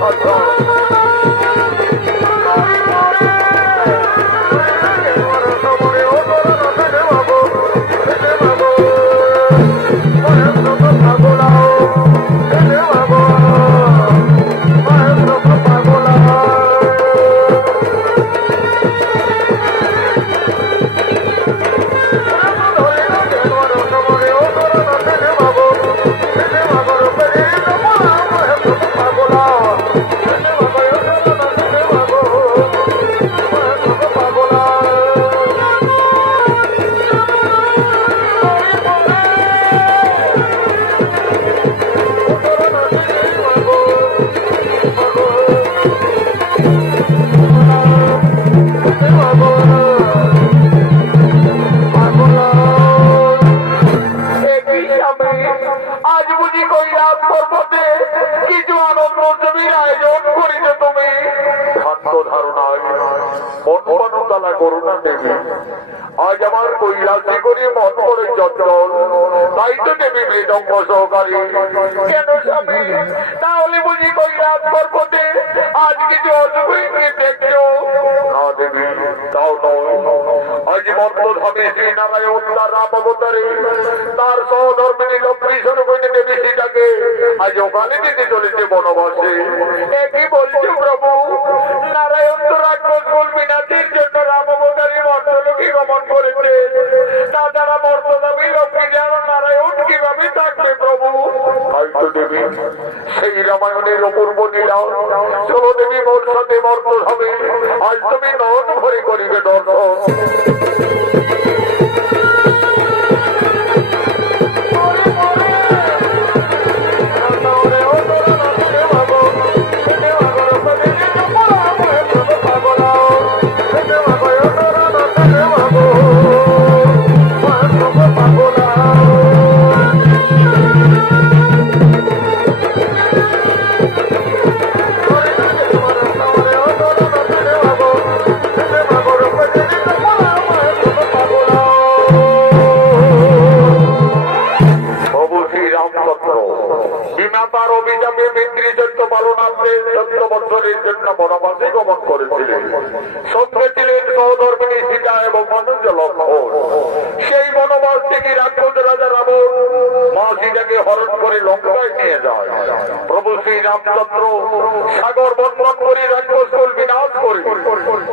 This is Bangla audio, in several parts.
आज আমার কৈলাসে করে মন করে চঞ্চল, তাই তো দেবী মৃদঙ্গ সহকারী। কেন স্বামী, তাহলে বুঝি কৈলাস পর্বতে আজ কিছু অশুভই দেখছো? না দেবী, তাও নয়। আজ মন্ত্রধামে শ্রীনারায়ণ তার রাম অবতারে তার সহধর্মিনী লক্ষ্মী স্বরূপিণী দেবী সীতাকে আজ ওখানে দিতে চলেছে বনবাসে। একই বলছো প্রভু, নারায়ণ তো রাক্ষস কুলবিনাথের জন্য রাম অবতারী মর্তলোকে গমন করেছে, তাছাড়া মর্তদামী লক্ষ্মী যেন নারায়ণ কিভাবে থাকবে প্রভু? তাই তো দেবী, সেই রামায়ণের অপূর্ব লীলা চলো দেবী মোর সাথে মর্তধামে, আজ তুমি নয়ন ভরে করিবে দর্শন। বিমাতার অভিযানে পিতৃ চৈত্য পালনার্থে 14 বছরের জন্য বনবাসে গমন করেছিলেন। সঙ্গে ছিলেন সহধর্মিণী সীতা এবং মনোজ লক্ষ্মণ। সেই বনবাস থেকে রাক্ষস রাজা রাবণ মা সীতাকে হরণ করে লঙ্কায় নিয়ে যায়। প্রভু শ্রী রামচন্দ্র সাগর বন্ধন করে রাক্ষস কুল বিনাশ করে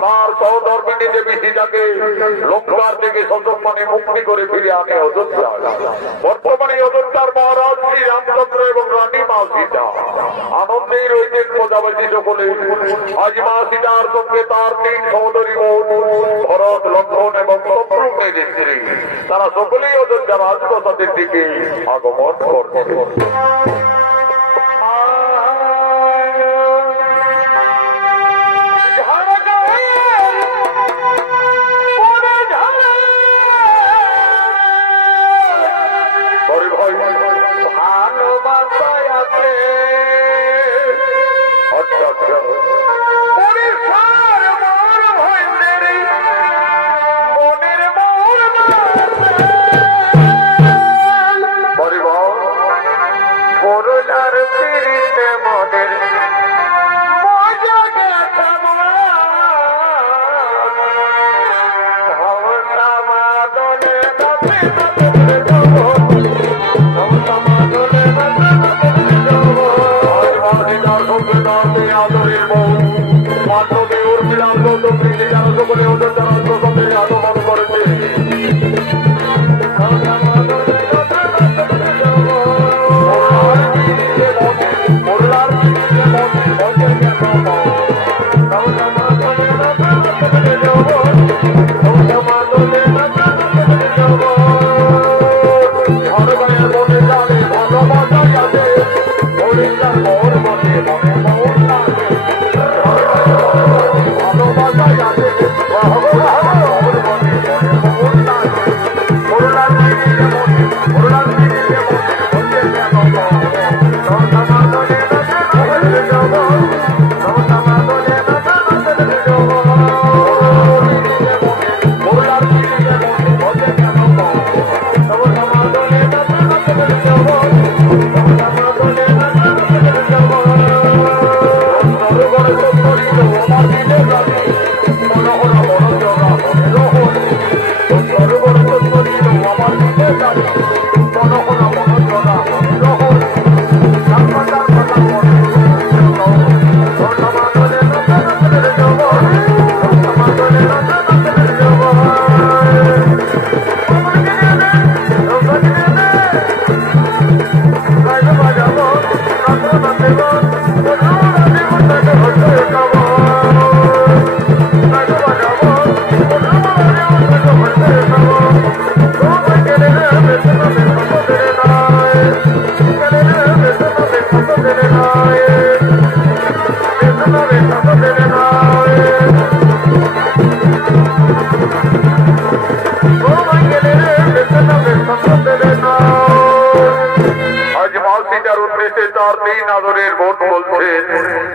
তার সহধর্মিণী দেবী সীতাকে লঙ্কার থেকে সসম্মানে মুক্তি করে ফিরে আনে অযোধ্যা। বর্তমানে অযোধ্যার মহারাজ শ্রী রামচন্দ্র এবং রানী মা সীতা আনন্দেই রয়েছেন প্রজাবাসী সকলে। আজ মা সীতার সঙ্গে তার 3 সহোদরী বোন ভরত, লক্ষ্মণ এবং শত্রুঘ্নের স্ত্রী, তারা সকলেই অযোধ্যা রাজপ্রাসাদের দিকে আগমন করছে। More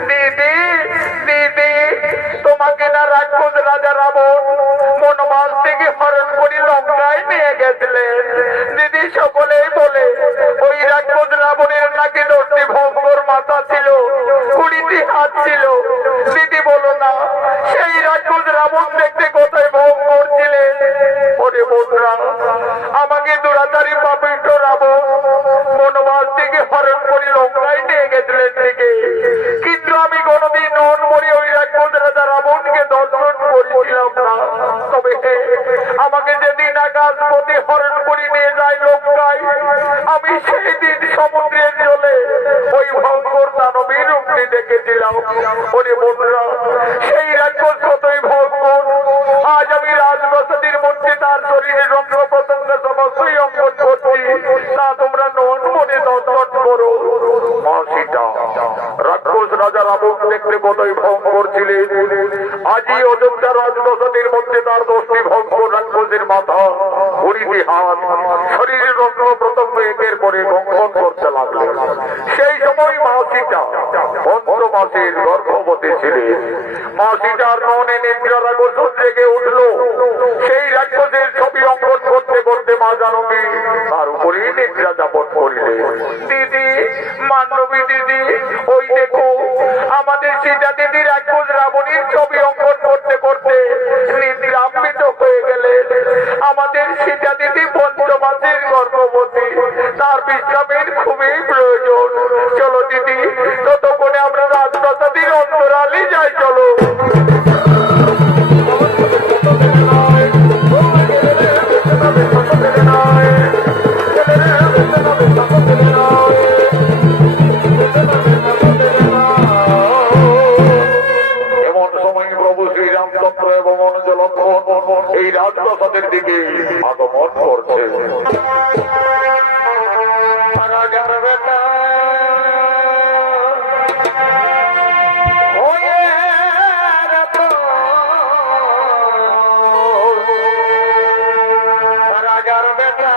দিদি দিদি তোমাকে না রাক্ষস রাজা রাবণ বনবাস থেকে হরণ করে লঙ্কায় নিয়ে গেছিলেন। দিদি সকলেই বলে ওই রাক্ষস রাবণের নাকি 10টি ভয়ঙ্কর মাথা ছিল, 20টি হাত ছিল। দিদি বলো না সেই রাক্ষস রাবণ দেখতে কোথায় ভয়ঙ্কর ছিলেন? ওরে বন্ধুরা, আমাকে দুরাচারী পাপিষ্ঠ রাবণ বনবাস থেকে হরণ করে লঙ্কায় নিয়ে গেছিলেন দিকে, কিন্তু আমি কোনদিন নন মরে ওই রাক্ষস রাজা রাবণকে দর্শন করেছিলাম না। তবে আমাকে যেদিন আকাশপতি হরণ করে নিয়ে যায় লঙ্কায়, আমি সেই দিন সমুদ্রের জলে ওই ভয়ঙ্কর দানবীর রূপটি দেখেছিলাম। ওরে বন্ধুরা, সেই রাক্ষস কতই ভয়ঙ্কর, আজ আমি রাজপ্রাসাদের মধ্যে তার শরীরের অঙ্গ প্রত্যঙ্গ সমস্তই অঙ্কন করছি, তা তোমরা নন মনে দর্শন করো। মা সীতা রাক্ষস রাজা রাবণ দেখতে কতই ভয়ঙ্কর ছিলেন, আজই অযোধ্যা রাজপ্রাসাদের মধ্যে তার 10টি ভয়ঙ্কর রাক্ষসের মাথা, 20টি হাত, শরীরের অঙ্গ প্রত্যঙ্গ একের পরে অঙ্কন করতে লাগলেন। সেই সময় মা সীতা 15 মাসের গর্ভবতী ছিলেন। মা সীতার মনে নিদ্রার আকর্ষণ জেগে উঠল। সেই রাক্ষসের ছবি অঙ্কন করতে করতে মা জানকী তার উপরেই নিদ্রা যাপন করিলেন। দিদি মান্ডবী দিদি, ওই দেখো আমাদের সীতা দিদি রাক্ষস রাবণের ছবি অঙ্কন করতে করতে নিদ্রান্বিত হয়ে গেলেন। আমাদের সীতা দিদি 15 মাসের গর্ভবতী, তার বিশ্রামের খুবই প্রয়োজন। চলো দিদি, ততক্ষণে আমরা রাজপ্রাসাদের অন্তরালে যাই। চলো। এমন সময় প্রভু শ্রীরামচন্দ্র এবং অনুজ লক্ষ্মণ এই রাজপ্রাসাদের দিকে আগমন করছে। রাজার বেটা রাজার বেটা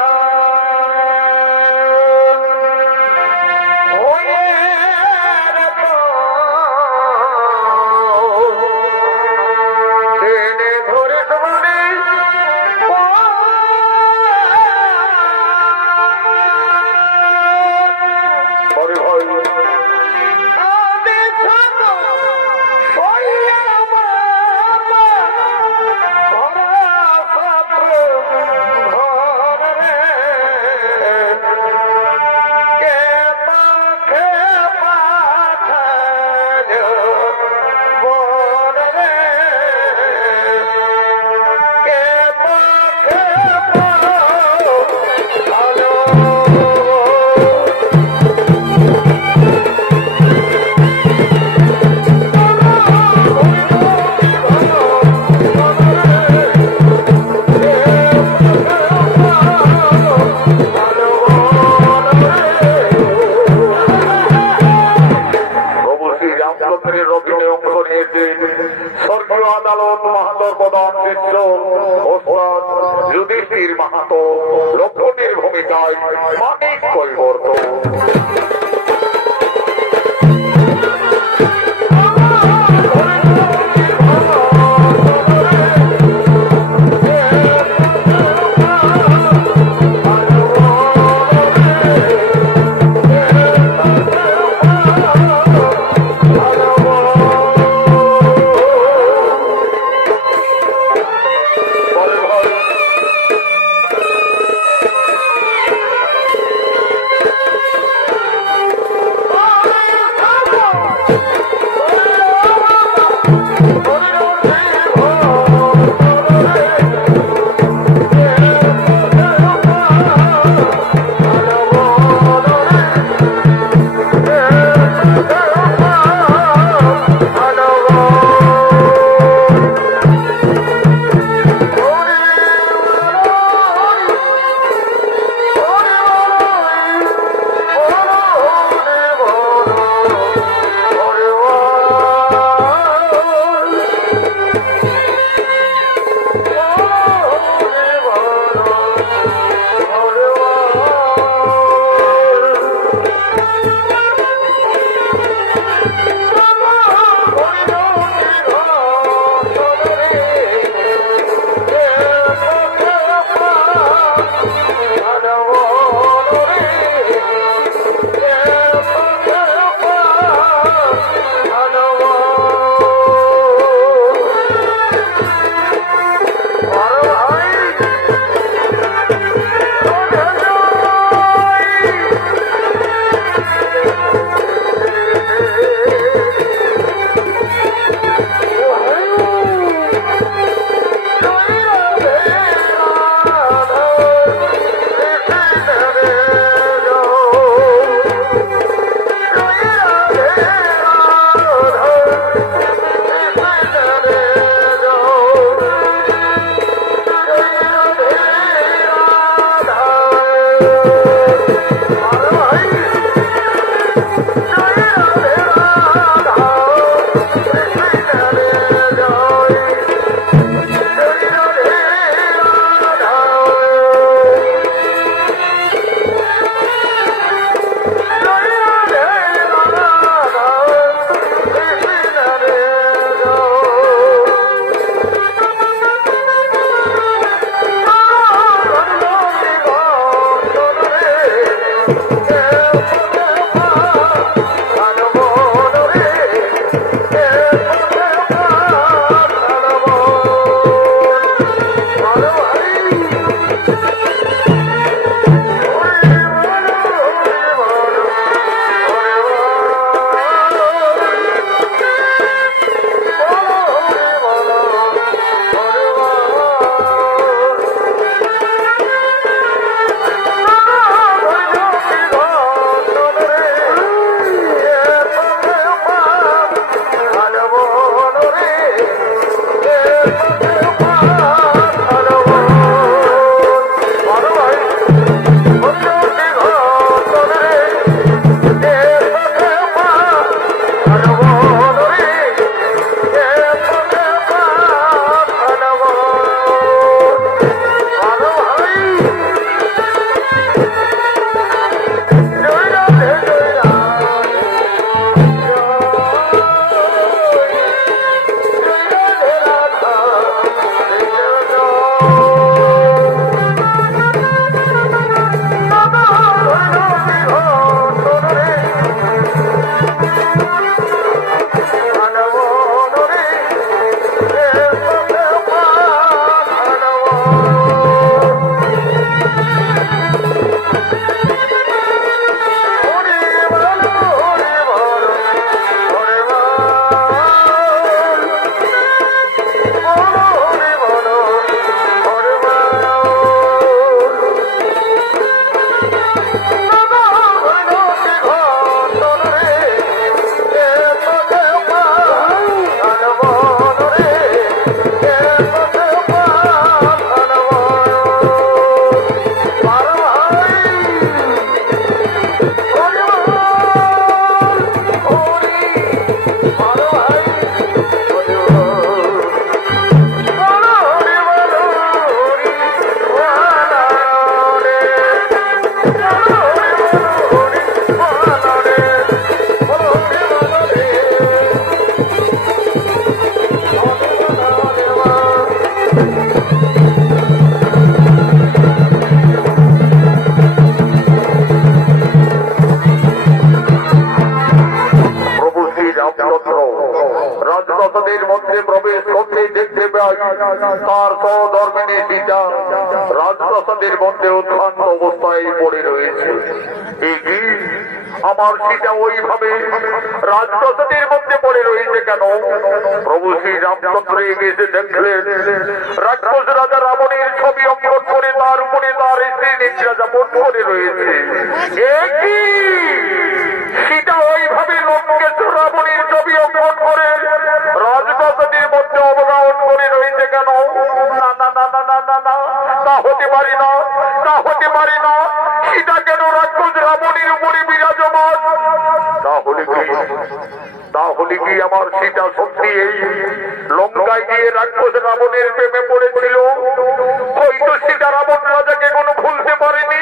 স্বর্গীয় আদালত মাহাতোর প্রধান শিষ্য ওস্তাদ যুধিষ্ঠির মাহাতো লক্ষ্মণের ভূমিকায় মানিক কৈবর্ত। রাজপ্রাসাদের মধ্যে প্রবেশ করতেই দেখতে পাই তার সহধর্মিণী সীতা রাজপ্রাসাদের মধ্যে উত্থান্ত অবস্থায় পড়ে রয়েছে। আমার সীতা ওইভাবে রাজপ্রাসাদের মধ্যে পড়ে রয়েছে কেন? প্রভু শ্রী রামচন্দ্র এসে দেখলেন রাক্ষস রাজা রাবণের ছবি অঙ্কন করে তার উপরে তার স্ত্রী নিদ্রা যাপন করে রয়েছে। সীতা ওইভাবে লঙ্কেশ্বর রাবণের ছবি অঙ্কন করে রাজপ্রাসাদের মধ্যে অবগাহন করে রয়েছে কেন? না না না না না না না, তা হতে পারে না, তা হতে পারে না। সীতা কেন রাক্ষস রাবণের উপরে বিরাজমান? তাহলে কি আমার সীতা সত্যি এই লঙ্কায় গিয়ে রাক্ষস রাবণের প্রেমে পড়েছিল? হয়তো সীতা রাবণ রাজাকে কোনো ভুলতে পারেনি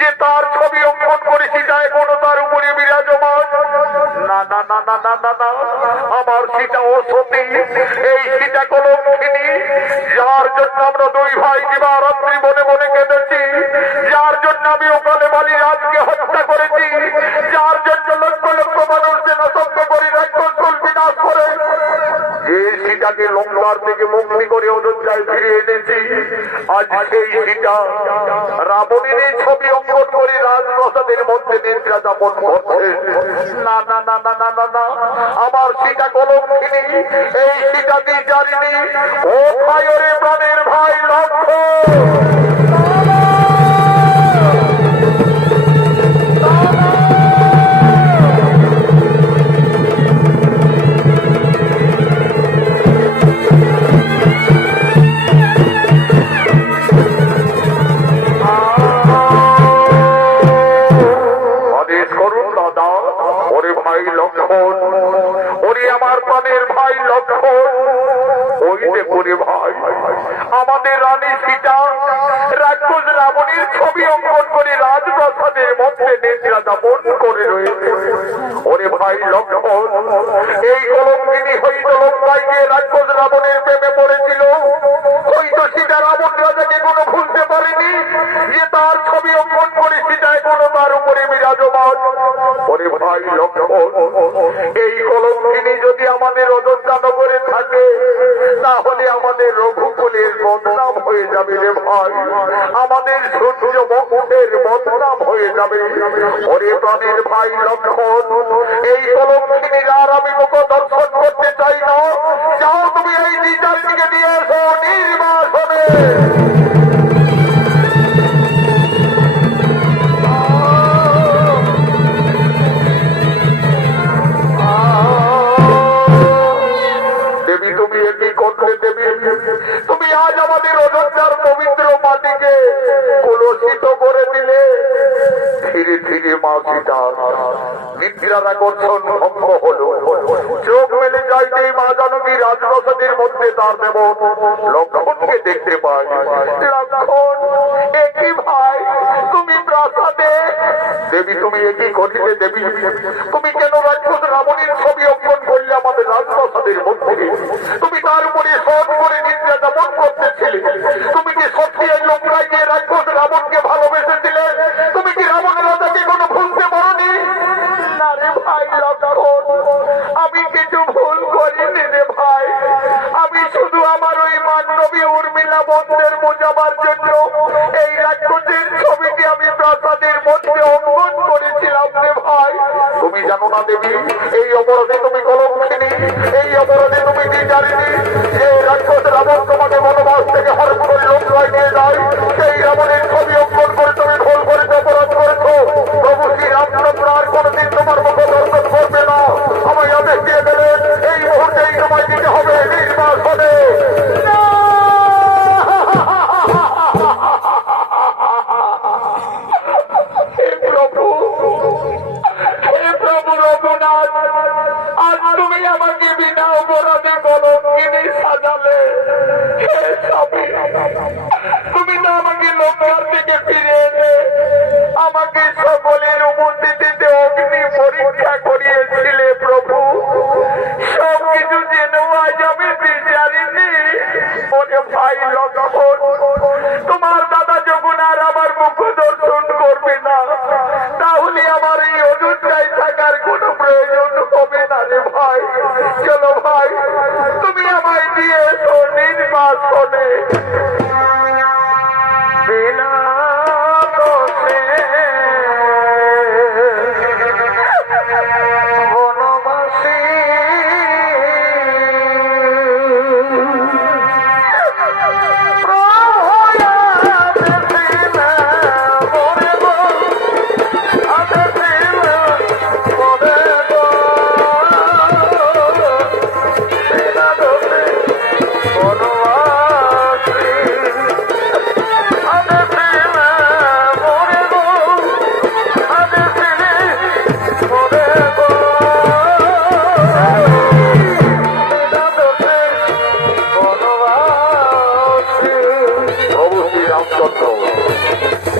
যে তার ছবি অঙ্কন করে সীতা এখনো তার উপরে বিরাজমান। না না না না না না না, আমার সীতা অসতী, এই সীতা কলঙ্কিনী, যার জন্য আমরা দুই ভাই দিবারাত্রি মনে মনে কেঁদেছি, যার জন্য আমি ওকালে বালি রাজকে হত্যা করেছি, যার জন্য লক্ষ লক্ষ মানুষ যেন সত্য করি রাক্ষস কুল বিনাশ করে, যে সীতাকে লঙ্কার থেকে মুক্তি করে অযোধ্যায় ফিরিয়ে এনেছি, আজ সেই সীতা রাবণের এই ছবি অঙ্কন করে রাজপ্রাসাদের মধ্যে নিদ্রা যাপন করছে। না না না না না না না, আমার সীতা কলঙ্কিনী, এই সীতাকে জানিনি। ও ভাই, ওরে প্রাণের ভাই লক্ষ্মণ, আমার প্রাণের ভাই লক্ষ্মণ ওই যে করে ভাই আমাদের রানী সীতা রাক্ষস রাবণের ছবি অঙ্কন করে রাজপ্রাসাদের মধ্যে নেত্রা যাপন করে রয়েছে। ওরে ভাই লক্ষ্মণ, এই কলঙ্কিনী হয়তো লঙ্কায় গিয়ে রাক্ষস রাবণের প্রেমে পড়েছিল। হয়তো সীতা রাবণ রাজাকে কোনো ভুলতে পারেনি যে তার ছবি অঙ্কন করে সীতায় কোনো তার উপরে বিরাজমান। ওরে ভাই লক্ষ্মণ, এই কলঙ্কিনী যদি আমাদের অযোধ্যা নগরে থাকে তাহলে আমাদের রঘুকুলের বদনাম হয়ে যাবে রে ভাই, আমাদের সূর্য বংশের বদনাম হয়ে যাবে। ওরে প্রাণের ভাই লক্ষ্মণ, এই কলঙ্কিনীর আর আমি মুখ দর্শন করতে চাই না। যাও তুমি এই বিচারটিকে নিয়ে এসো নির্বাসনে। দেবী তুমি একই করলে দেবী, তুমি আজ আমাদের অযোধ্যার পবিত্র মাটিকে কলুষিত করে দিলে। ধীরে ধীরে মা সীতা নিদ্রার আকর্ষণ ভঙ্গ হলো। চোখ মেলে যাইতেই মা জানকী রাজপ্রাসাদের মধ্যে তার দেব লক্ষ্মণকে দেখতে পায়। লক্ষ্মণ, একই ভাই তুমি প্রাসাদে? দেবী তুমি একই ঘটিলে দেবী, তুমি কেন রাক্ষস রাবণের ছবি অঙ্কন করলে আমাদের রাজপ্রাসাদের মধ্যে? তুমি তার উপরে সব করে নিদ্রা যাপন করতেছিলে। তুমি কি সত্যি এই লঙ্কায় গিয়ে রাক্ষস রাবণকে ভালোবেসেছিলে? তুমি কি রাবণের রাজাকে কোনো ভুলতে পারোনি? না রে ভাই লক্ষ্মণ, আমি কিছু ভুল করিনি রে ভাই। আমি শুধু আমার ওই মানবী উর্মিলা বন্ধের বোঝাবার জন্য এই রাক্ষসের ছবিটি আমি প্রাসাদের মধ্যে অঙ্কন করেছিলাম রে ভাই। তুমি জানো না দেবী, এই অপরাধে তুমি কলঙ্কিনী, এই অপরাধে তুমি বিচারিণী। যে রাক্ষস রাবণ তোমাকে বনবাস থেকে হরণ করে লঙ্কায় নিয়ে যায়, সেই রাবণের ছবি অঙ্কন করে তুমি ভুল করে অপরাধ করেছো। প্রভু শ্রী রামচন্দ্র আর কোনদিন তোমার মুখ দর্শন করবে না। আমায় আদেশ দিয়ে গেলেন এই মুহূর্তেই তোমায় দিতে হবে নির্বাসনে। আজ তুমি আমাকে বিনা অপরাধে কলঙ্কিনী সাজালে। তুমি তো আমাকে লঙ্কার থেকে ফিরে এনে আমাকে সকলের উপস্থিতিতে অগ্নি পরীক্ষা করিয়েছিলে প্রভু। সবকিছু যেন আজ আমি বিচারিনি। ওরে ভাই লক্ষ্মণ, তোমার দাদা যখন আর আমার মুখ দর্শন করবে না তাহলে আমার এই অযোধ্যায় থাকার কোনো প্রয়োজন হবে না রে ভাই। চলো ভাই, তুমি আমায় দিয়ে এসো নির্বাসনে। বিনা দোষে বনবাসী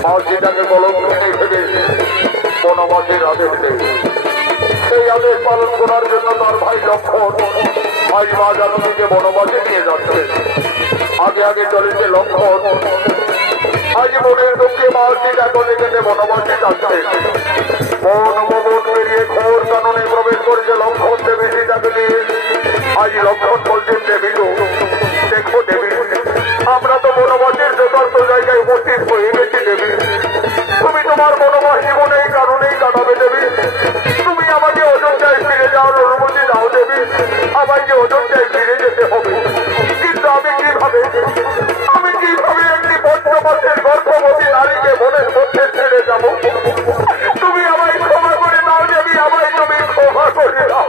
মাঝিটাকে কলঙ্কিনী থেকে বনবাসীর আদেশ দেয়। সেই আদেশ পালন করার জন্য তার ভাই লক্ষ্মণ আজ মা জানকীকে বনবাসে নিয়ে যাচ্ছে। আগে আগে চলেছে লক্ষ্মণ। আজ মনের দুঃখে মাঝিটা চলে গেছে বনবাসে যাচ্ছে। বন ভবন পেরিয়ে ঘোর কাননে প্রবেশ করেছে লক্ষ্মণ দেবী সীতাকে নিয়ে। আজ লক্ষ্মণ বলছেন দেবী গো, দেখো দেবী, আমরা তো বনবাসের যথার্থ জায়গায় উপস্থিত হয়ে গেছি দেবী। তুমি তোমার বনবাস জীবন এই কারণেই কাটাবে দেবী। তুমি আমাকে অযোধ্যায় ফিরে যাওয়ার অনুমতি দাও দেবী। আমাকে অযোধ্যায় ফিরে যেতে হবে, কিন্তু আমি কিভাবে একটি পঞ্চমাসের গর্ভবতী নারীকে বনের মধ্যে ছেড়ে যাব? তুমি আমায় ক্ষমা করে দাও দেবী, আমায় তুমি ক্ষমা করে দাও।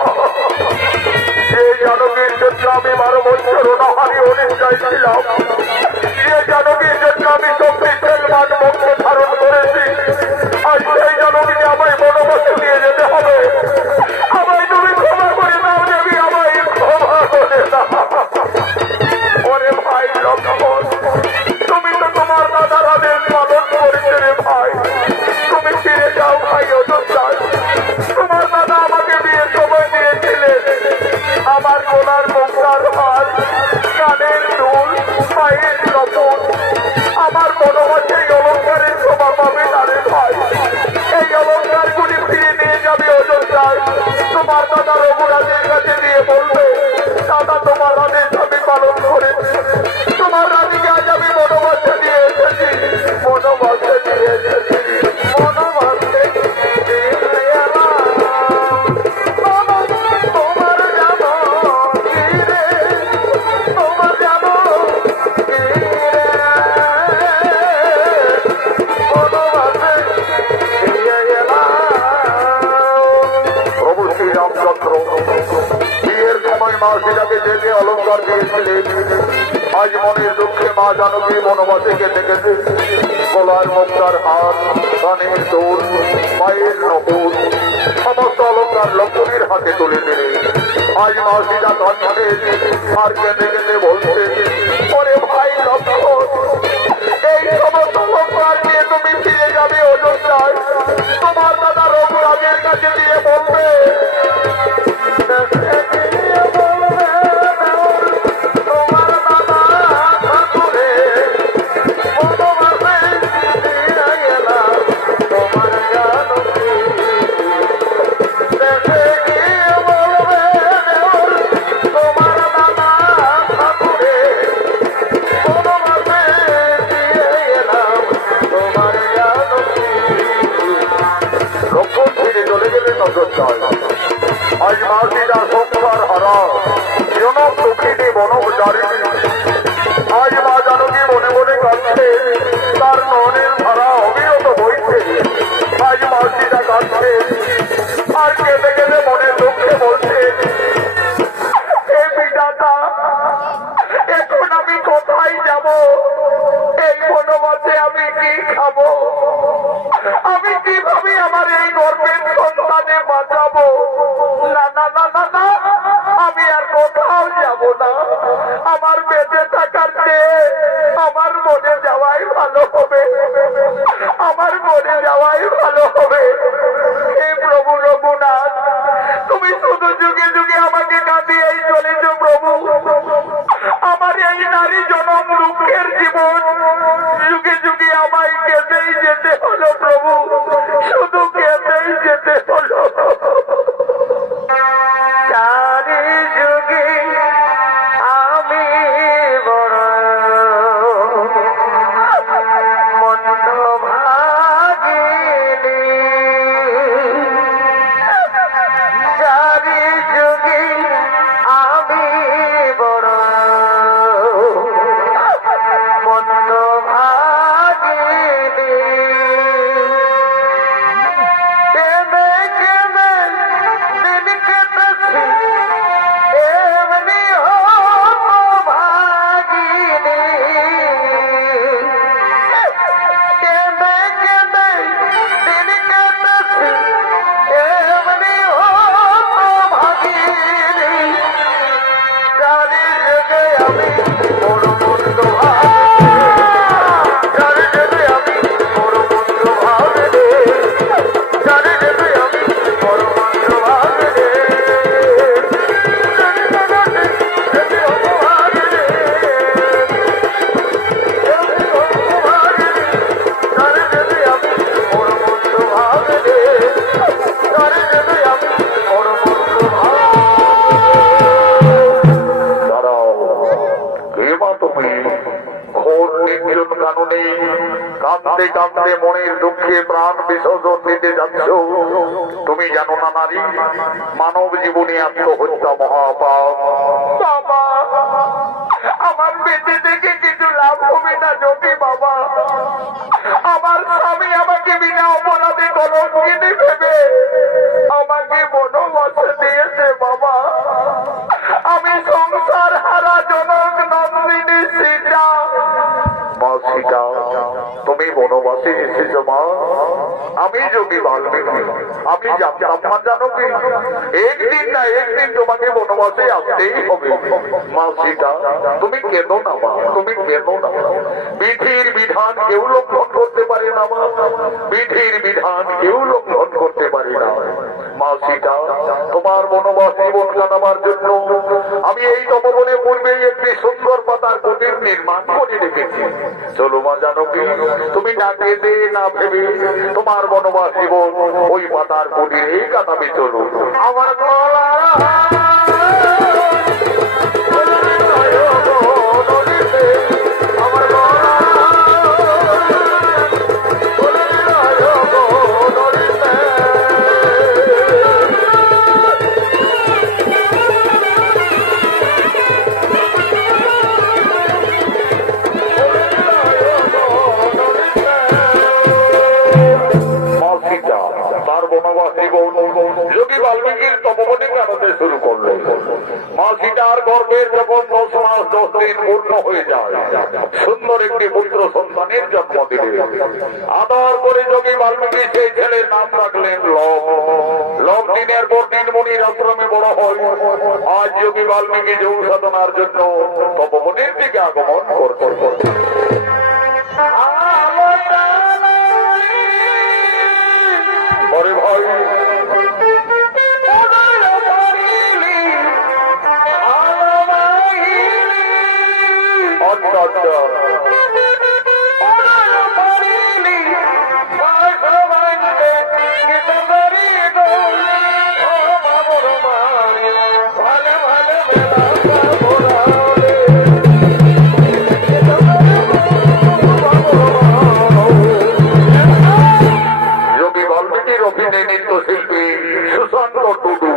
এই জানকীর জন্য আমি 12 বছর অনাহারি অনিশ্চয় ছিলাম। যে জানকীর জন্য আমি 24 মান মধ্যে ধারণ করেছি, আজ সেই জানকীকে আমায় বনবাসে নিয়ে যেতে হবে। আমায় তুমি ক্ষমা করে দাও দেবী, আমায় তুমি মা সীতাকে জেগে অলঙ্কার দিয়েছিলেন, আজ মনের দুঃখে মা জানকী বনবাসীকে দেখেছে। গলার মুক্তার হার, কানের দোল, পায়ের নপুর, সমস্ত অলঙ্কার লক্ষ্মীর হাতে তুলে দিলে। আজ মা সীতা কাঁদছে আর কেঁদে কেঁদে বলছে, ওরে ভাই লক্ষ্মণ, এই সমস্ত অলঙ্কার নিয়ে তুমি ফিরে যাবে অযোধ্যায়। তোমার দাদা রঘুরাজের কাছে দিয়ে বলবে, আজ মা সীতা সংসার হারা জনক দুঃখিনী বনচারিণী। আজ মা জানকী মনে মনে কাঁদছে, তার নয়নের ধারা অবিরত বইছে। আজ মা সীতা কাঁদছে আর কেঁদে কেঁদে মনে দুঃখে বলছে, হে বিধাতা, এখন আমি কোথায় যাব? এই বনবাসে আমি কি খাবো? আমি কিভাবে আমার এই গর্বের সন্তানে বাঁচাবো? না না না না না, আমি আর কোথাও যাব না। আমার বেঁচে থাকার চেয়ে আমার মনে যাওয়াই ভালো হবে, আমার মনে যাওয়াই ভালো হবে। হে প্রভু রঘুনাথ, তুমি শুধু যুগে যুগে আমাকে কাঁদিয়েই চলেছ প্রভু। আমার এই নারী জনম দুঃখের জীবন যুগে যুগে আমায় কেঁদেই যেতে হলো প্রভু, শুধু কেঁদেই যেতে হলো। চারি যুগে আমি বড় মন্দ ভাগিনী, চারি যুগে আমি বড় মন্দ ভাগিনী। কেঁদে কেঁদে দিন কেটেছি এমনি হত ভাগিনী, কেঁদে কেঁদে দিন কেটেছি এমনি হত ভাগিনী। চারি যুগে আমি বড় মন্দ ভাগিনী, চারি যুগে আমি বড় মন্দ ভাগিনী, চারি যুগে আমি বড় মন্দ ভাগিনী। কাঁদতে কাঁদতে মনের দুঃখে প্রাণ বিসর্জন দিতে যাচ্ছ। তুমি জানো না নারী, মানব জীবনে আত্মহত্যা মহাপাপ। বাবা, আমার বেঁচে থেকে কিছু লাভ হবে না যদি বাবা। আমার স্বামী আমাকে বিনা অপরাধে কলঙ্কিনী ভেবে আমাকে বনবাসে দিয়েছে বাবা। আমি সংসার হারা জনক নন্দিনী সীতা। মা সীতা, তুমি বনবাসে এসেছো মা। আমি যোগী বাল্মীকি, আমি জানতাম না জানো কি, একদিন না একদিন তোমাকে বনবাসে আসতেই হবে। মা সীতা, তুমি কেঁদো না মা, তুমি কেঁদো না। বিধির বিধান কেউ লঙ্ঘন করতে পারে না মা, বিধির বিধান কেউ লঙ্ঘন করতে পারে না। মা সীতা, তোমার বনবাস জীবন কাটাবার জন্য আমি এই তপবনে পূর্বেই একটি সুন্দর পাতার কুটির নির্মাণ করে রেখেছি। চলো মা জানকী, তুমি না কেঁদে না ভেবে তোমার বনবাস জীবন ওই পাতার কুটিরে কাটাবে। চলো আমার গলা যোগী বাল্মীকির তপবনে কাটাতে শুরু করল। মা সীতার গর্ভের যখন 10 মাস 10 দিন পূর্ণ হয়ে যায়, সুন্দর একটি পুত্র সন্তানের জন্ম দিলেন। আদর করে যোগী বাল্মীকি সেই ছেলের নাম রাখলেন লব। লব দিনের পর দিন মুনির আশ্রমে বড় হয়। আজ যোগী বাল্মীকি যোগ সাধনার জন্য তপবনের দিকে আগমন করতে পরে ভাই আচ্ছা আচ্ছা যোগী বাল্মীকির অভিনয় নৃত্যশিল্পী সুশান্ত টুডু।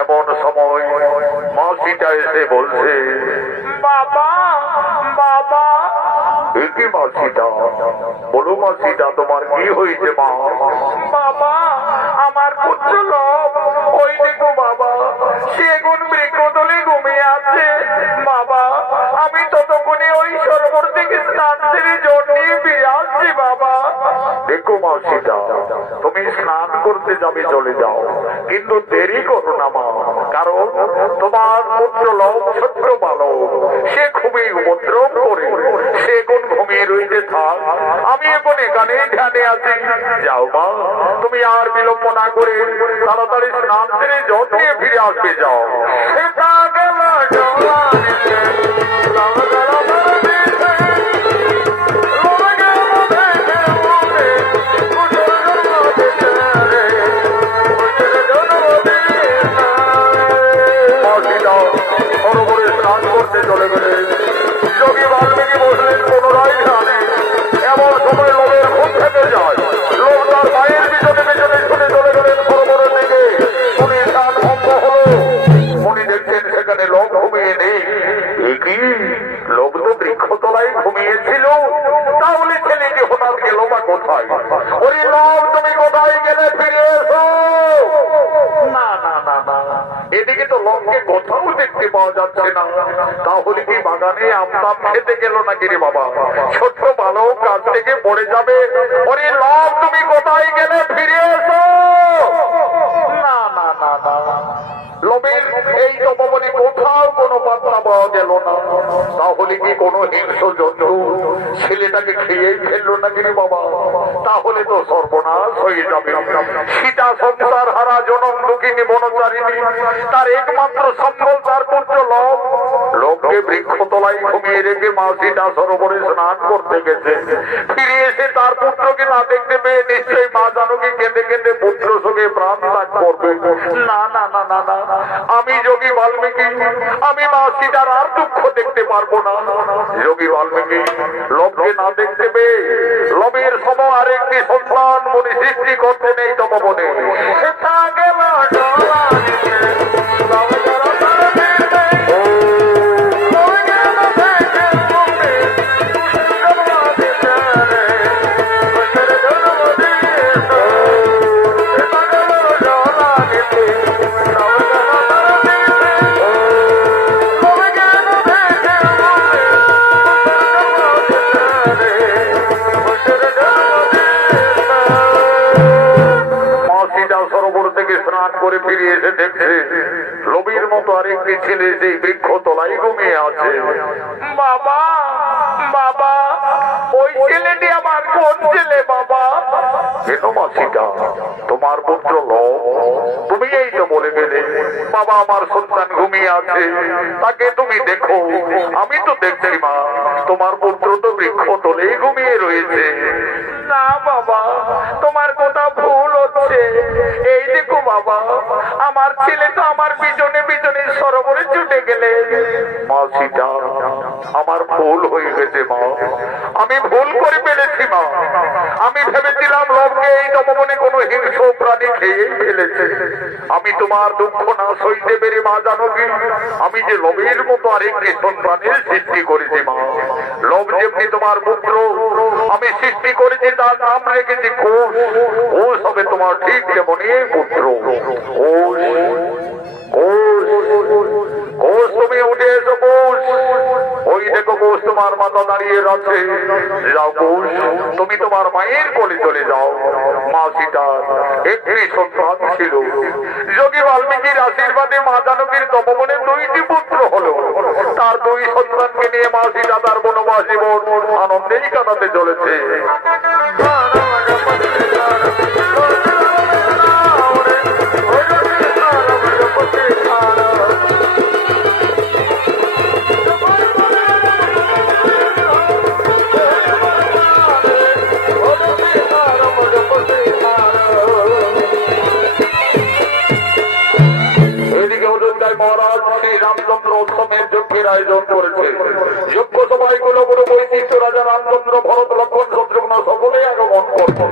এমন সময় মা সীতা এসে বলছে, বাবা বাবা। কি মা সীতা? বলো মা সীতা, তোমার কি হয়েছে মা? বাবা, আমার পুত্র লব, ওই দেখো বাবা, সে এখন বৃক্ষতলে ঘুমিয়ে আছে। বাবা, আমি ততক্ষণে ওই সরোবর থেকে স্নান সেরে জল নিয়ে ফিরে আসছি বাবা। দেখো মা সীতা, তুমি স্নান করতে যাবে চলে যাও, কিন্তু দেরি করো না মা, কারণ তোমার পুত্র লব ছোট্ট বালক, সে খুবই উপদ্রব করে, সে এখন ঘুমিয়ে রয়েছে। থাক, আমি এখন এখানে ধ্যানে আছি। যাও মা, তুমি আর বিলম্ব না করে তাড়াতাড়ি স্নান সেরে জল নিয়ে ফিরে আসবে। যাও। স্নান করতে চলে গেলে যোগী বাল্মীকি বসলেন পুনরায় ধ্যানে। এমন সময় লোকের ঘুম থেকে যায়। লোক তার মায়ের পিছনে পিছনে ছুটে চলে গেলেন সরোবরের দিকে। উনি স্নান ভঙ্গ হলো। উনি দেখছেন সেখানে লোক ঘুমিয়ে নেই। কি লোক তো ঘুমিয়েছিল, তাহলে ছেলেটি হঠাৎ গেল বা কোথায়? ওরে লব, তুমি কোথায় গেলে? ফিরে এসো। না না না না, এদিকে তো লবকে কোথাও দেখতে পাওয়া যাচ্ছে না। তাহলে কি বাগানে আমদাম খেতে গেল নাকি রে বাবা? ছোট্ট বালক কাছ থেকে পড়ে যাবে। ওরে লব, তুমি কোথায় গেলে? ফিরে এসো। না না না না, লবের এই তপবনে কোথাও কোনো পাত্তা পাওয়া গেল না। তাহলে কি কোনো হিংস্র জন্তু ছেলেটাকে খেয়েই ফেললো নাকি রে বাবা? তাহলে তো সর্বনাশ হয়ে যাবে। সীতা সংসার হারা জনম দুঃখিনী বনচারিণী, তার একমাত্র সম্বল তার পুত্র লব। লোককে বৃক্ষতলায় ঘুমিয়ে রেখে মা সীতা সরোবরে স্নান করতে গেছে। ফিরে এসে তার পুত্রকে না দেখতে পেয়ে নিশ্চয়ই মা জানকী কেঁদে কেঁদে পুত্র শোকে প্রাণ ত্যাগ করবে। না না না না না, আমি যোগী বাল্মীকি, আমি মা সীতার আর দুঃখ দেখতে পারবো না। যোগী বাল্মীকি লবকে না দেখতে পেয়ে লবের সম আরেকটি সন্তান মনে সৃষ্টি করতে নেই তপবনে। করে ফিরে এসে দেখছে লবির মতো আরেকটি ছেলে সেই বৃক্ষ তলায় ঘুমিয়ে আছে। বাবা বাবা, ওই ছেলেটি আমার কোন ছেলে বাবা? কেন মা সীতা, তোমার পুত্র লব। তুমি এই তো বলে গেলে বাবা আমার সন্তান ঘুমিয়ে আছে, তাকে তুমি দেখো। আমি তো দেখছি মা, তোমার পুত্র তো বৃক্ষ তলেই ঘুমিয়ে রয়েছে। না বাবা, তোমার কথা ভুল হচ্ছে। এই দেখো বাবা, আমার ছেলে তো আমার পিছনে পিছনে সরোবরে ছুটে গেলে। মা সীতা, আমার ভুল হয়ে গেছে মা, আমি ভুল করে ফেলেছি মা। আমি ভেবেছিলাম লবকে এই তপবনে কোনো হিংস্র প্রাণী খেয়েই ফেলেছে। আমি তোমার দুঃখ না সইতে পেরে মা জানকী আমি যে লবের মতো আরেকটি সন্তানের সৃষ্টি করেছি মা। লব যেমনি তোমার পুত্র, আমি সৃষ্টি করেছি তার নাম রেখেছি কোষ। কোষ হবে তোমার ঠিক তেমনি পুত্র। কোষ কোষ কোষ, তুমি উঠে এসো কোষ। ওই দেখো কোষ, তোমার মাথা দাঁড়িয়ে আছে। যাও কোষ, তুমি তোমার মায়ের কোলে চলে যাও। মা সীতার একটি সন্তান ছিল। যোগী বাল্মীকির আশীর্বাদে মা জানকীর তপবনে দুইটি পুত্র হলো। তার দুই সন্তানকে নিয়ে মা সীতা তার বনবাস জীবন আনন্দেই কাটাতে চলেছে। মহারাজ শ্রী রামচন্দ্র উৎসবের যজ্ঞের আয়োজন করেছে। যজ্ঞ সভাগুলো বড় বৈশিষ্ট্য রাজা রামচন্দ্র, ভরত, লক্ষ্মণ, শত্রুঘ্ন সকলেই আগমন করছে।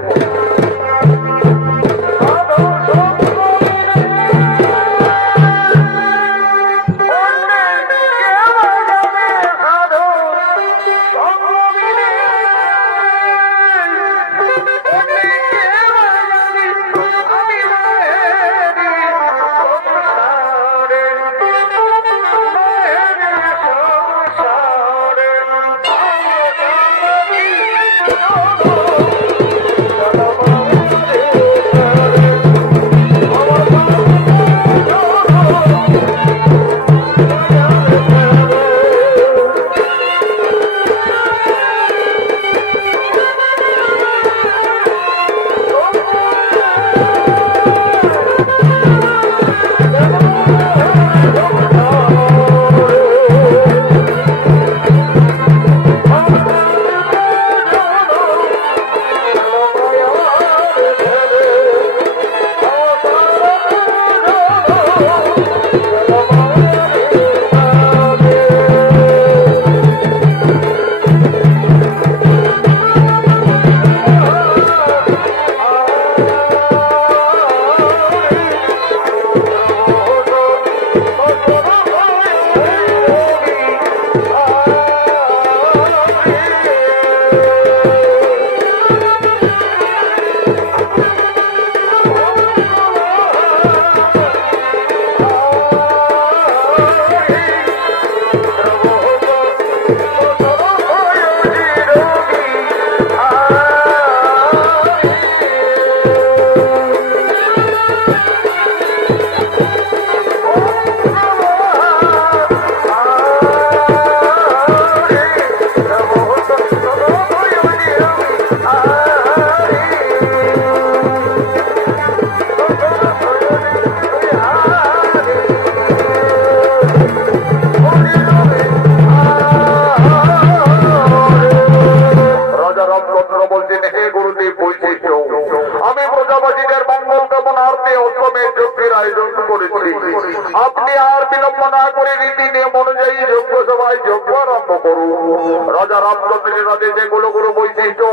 রাজা রামচন্দ্রের আদেশে গুলো গুলো বৈশিষ্ট্য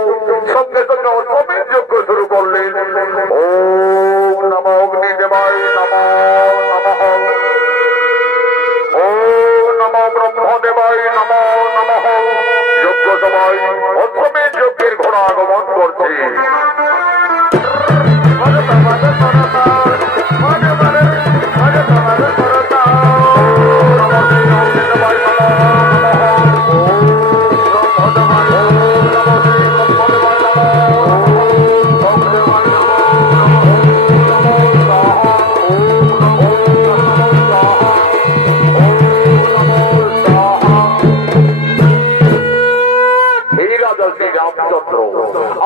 সঙ্গে সঙ্গে অশ্বমেধ যজ্ঞ শুরু করলেন। ওম নমঃ অগ্নিদেবায় নমঃ নমঃ। ওম নমঃ ব্রহ্মদেবায় নমঃ নমঃ। যজ্ঞ সভায় অশ্বমেধ যজ্ঞের ঘোড়া আগমন করছে।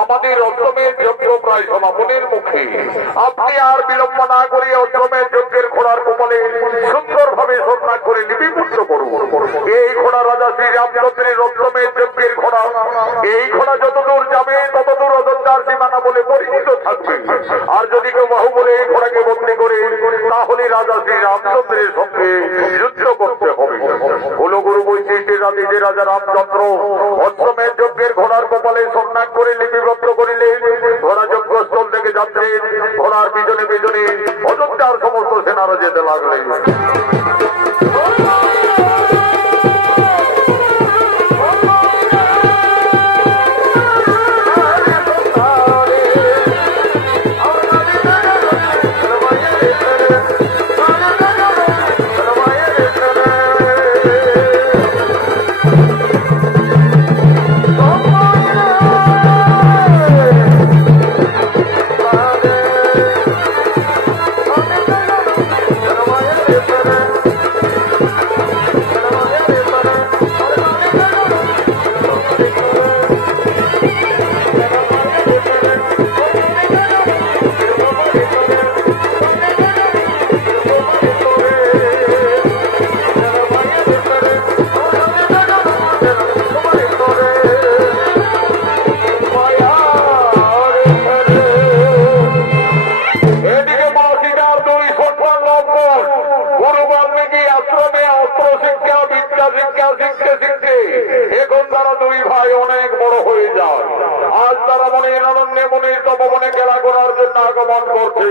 আমাদের অষ্টমের যজ্ঞ প্রায় সমাপনের মুখে। আপনি আর বিলম্ব না করে অষ্টমের যজ্ঞের ঘোড়ার কপালে সুন্দর ভাবে সন্ন্যাস করে লিপিবদ্ধ করুন। এই ঘোড়া রাজা শ্রী রামচন্দ্রের অষ্টমের যজ্ঞের ঘোড়া। এই ঘোড়া যতদূর যাবে ততদূর অযোধ্যার সীমানা বলে পরিচিত থাকবে। আর যদি কেউ বাহু বলে এই ঘোড়াকে বন্দী করে তাহলে রাজা শ্রী রামচন্দ্রের সঙ্গে যুদ্ধ করতে হবে। কুলগুরু বৈশিষ্ট্যের আদেশে রাজা রামচন্দ্র অষ্টমের যজ্ঞের ঘোড়ার কপালে সন্ন্যাস করে লিপিবদ্ধ করিলেন। ঘোড়া যজ্ঞস্থল থেকে যাচ্ছে। ঘোড়ার পিছনে পিছনে অযোধ্যার সমস্ত সেনারা যেতে লাগলেন। এখন তারা দুই ভাই অনেক বড় হয়ে যায়। আজ তারা মনের আনন্দে মনের তপবনে খেলা করার জন্য আগমন করছে।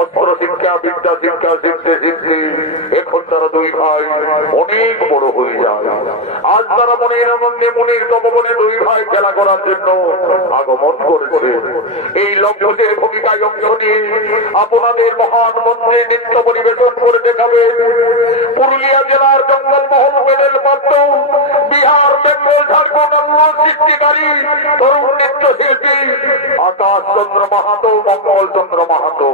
অস্ত্র শিক্ষা বিদ্যা শিক্ষা শিখতে শিখতে এখন তারা দুই ভাই অনেক বড় হয়ে যায়। আজ তারা মনের আনন্দে মনের তপবনে দুই ভাই খেলা করার জন্য আগমন করেছে। এই লক্ষ্যের ভূমিকায় অংশ নিয়ে আপনাদের মহান মন্ত্রী নৃত্য পরিবেশন করে দেখাবে পুরুলিয়া জেলার জঙ্গলমহল মেডেল প্রাপ্ত বিহার বেঙ্গল ঝাড়খণ্ড সৃষ্টিকারী তরুণ নৃত্যশিল্পী আকাশ চন্দ্র মাহাতো মঙ্গল চন্দ্র মাহাতো।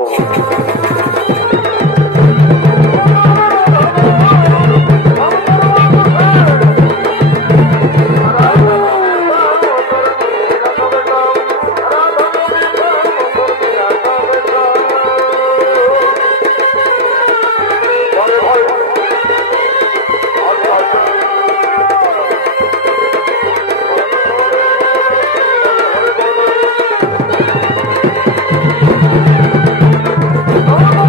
Oh!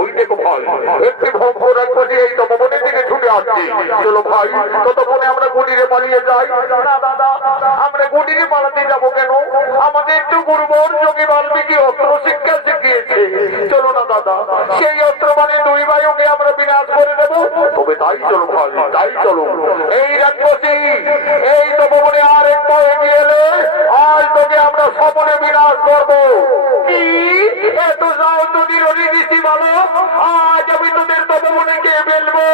ওই দেখো ভাই একটি ভঙ্গ রাক্ষসী এই তপবনের দিকে ছুটে আসছে। চলো ভাই ততক্ষণে আমরা কুটিরে পালিয়ে যাই। না দাদা, আমরা কুটিরে পালাতে যাবো কেন? আমাদের একটু গুরুবর যোগী বাল্মীকি অস্ত্র শিক্ষা শিখিয়েছে। চলো না দাদা, সেই অস্ত্র মানে দুই ভাই ওকে আমরা বিনাশ করে দেবো। তবে তাই চলো ভাই, তাই চলো। এই রাক্ষসী এই তপবনে আর এক পা এগিয়ে এলে আজ তোকে আমরা সকলে বিনাশ করবো। কি এত যাও তুমি রনি দিচ্ছি বলো, আজ আমি তোদের তপবনে কে ফেলবো।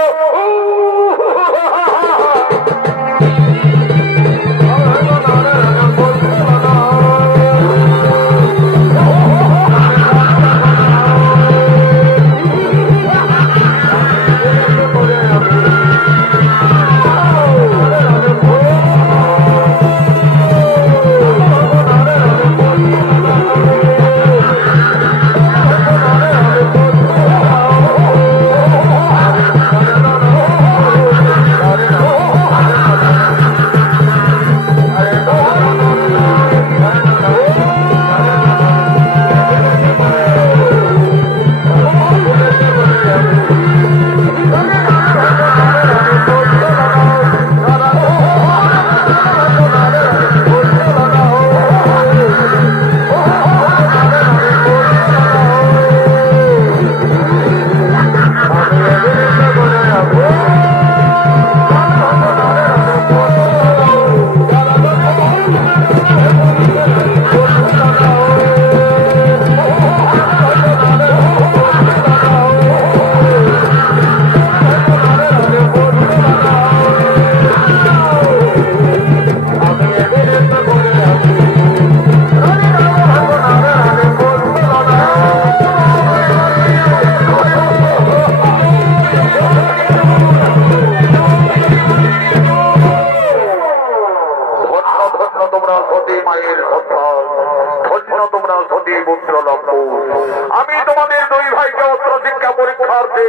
আমি তোমাদের দুই ভাইকে অস্ত্র শিক্ষা পরীক্ষার্থে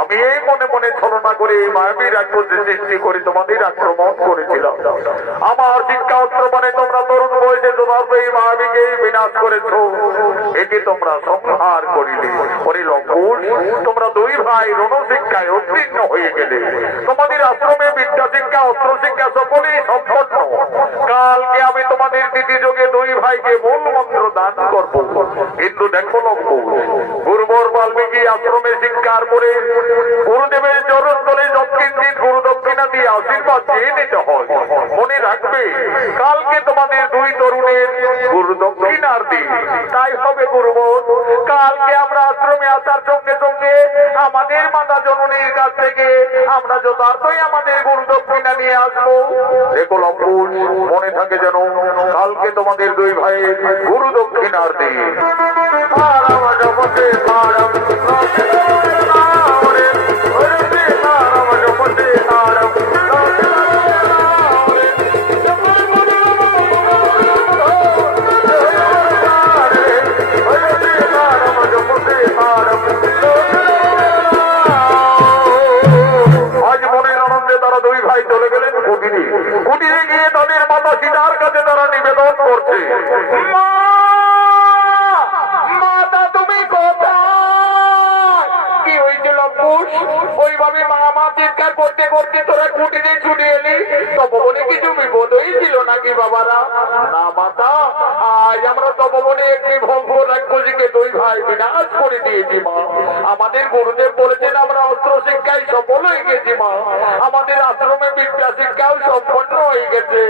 আমি এই মনে মনে ছলনা করে মায়াবী রাক্ষসের সৃষ্টি করে তোমাদের আক্রমণ করেছিলাম। আমার শিক্ষা অস্ত্র মানে তোমরা তরুণ বয়সে যথার্থ এই মায়াবীকে বিনাশ করেছো, একে তোমরা সংহার করিলে। ওরে লঙ্কুশ, তোমরা দুই ভাই রণশিক্ষায় উত্তীর্ণ হয়ে গেলে। তোমাদের আশ্রমে বিদ্যা শিক্ষা অস্ত্র শিক্ষা সকলেই সম্পন্ন। কালকে আমি তোমাদের দ্বিতীয় যোগে দুই ভাইকে মূল মন্ত্র দান করবো। কিন্তু দেখো লঙ্কুশ, গুরুবর বাল্মীকি আশ্রমে শিক্ষার পরে গুরুদেবের চরণতলে যৎকিঞ্চিৎ গুরু দক্ষিণা দিয়ে আশীর্বাদ চেয়ে নিতে হয়। মনে রাখবে কালকে তোমাদের দুই তরুণের গুরু দক্ষিণার দিন। তাই হবে গুরুবর, কালকে আমরা আশ্রমে আসার সঙ্গে সঙ্গে আমাদের মাতা জননীর কাছ থেকে আমরা যথার্থই আমাদের গুরু দক্ষিণা নিয়ে আসবো। দেখো লঙ্কুশ, মনে থাকে যেন কালকে তোমাদের দুই ভাইয়ের গুরু দক্ষিণার দিন। আজ মনের আনন্দে তারা দুই ভাই চলে গেলেন কুটিরে। কুটিরে গিয়ে তাদের মাতা সীতার কাছে তারা নিবেদন করছে, ওইভাবে মা মা চিৎকার করতে করতে তোরা কুটিরে ছুটে এলি, তপবনে কিছু বিপদ হয়েছিল নাকি বাবারা? না মাতা, আজ আমরা তপবনে একটি ভঙ্গ রাক্ষসীকে দুই ভাই বিনাশ করে দিয়েছি মা। আমাদের গুরুদেব বলেছেন আমরা অস্ত্র শিক্ষায় সফল হয়ে গেছি মা। আমাদের আশ্রমে বিদ্যা শিক্ষাও সম্পন্ন হয়ে গেছে।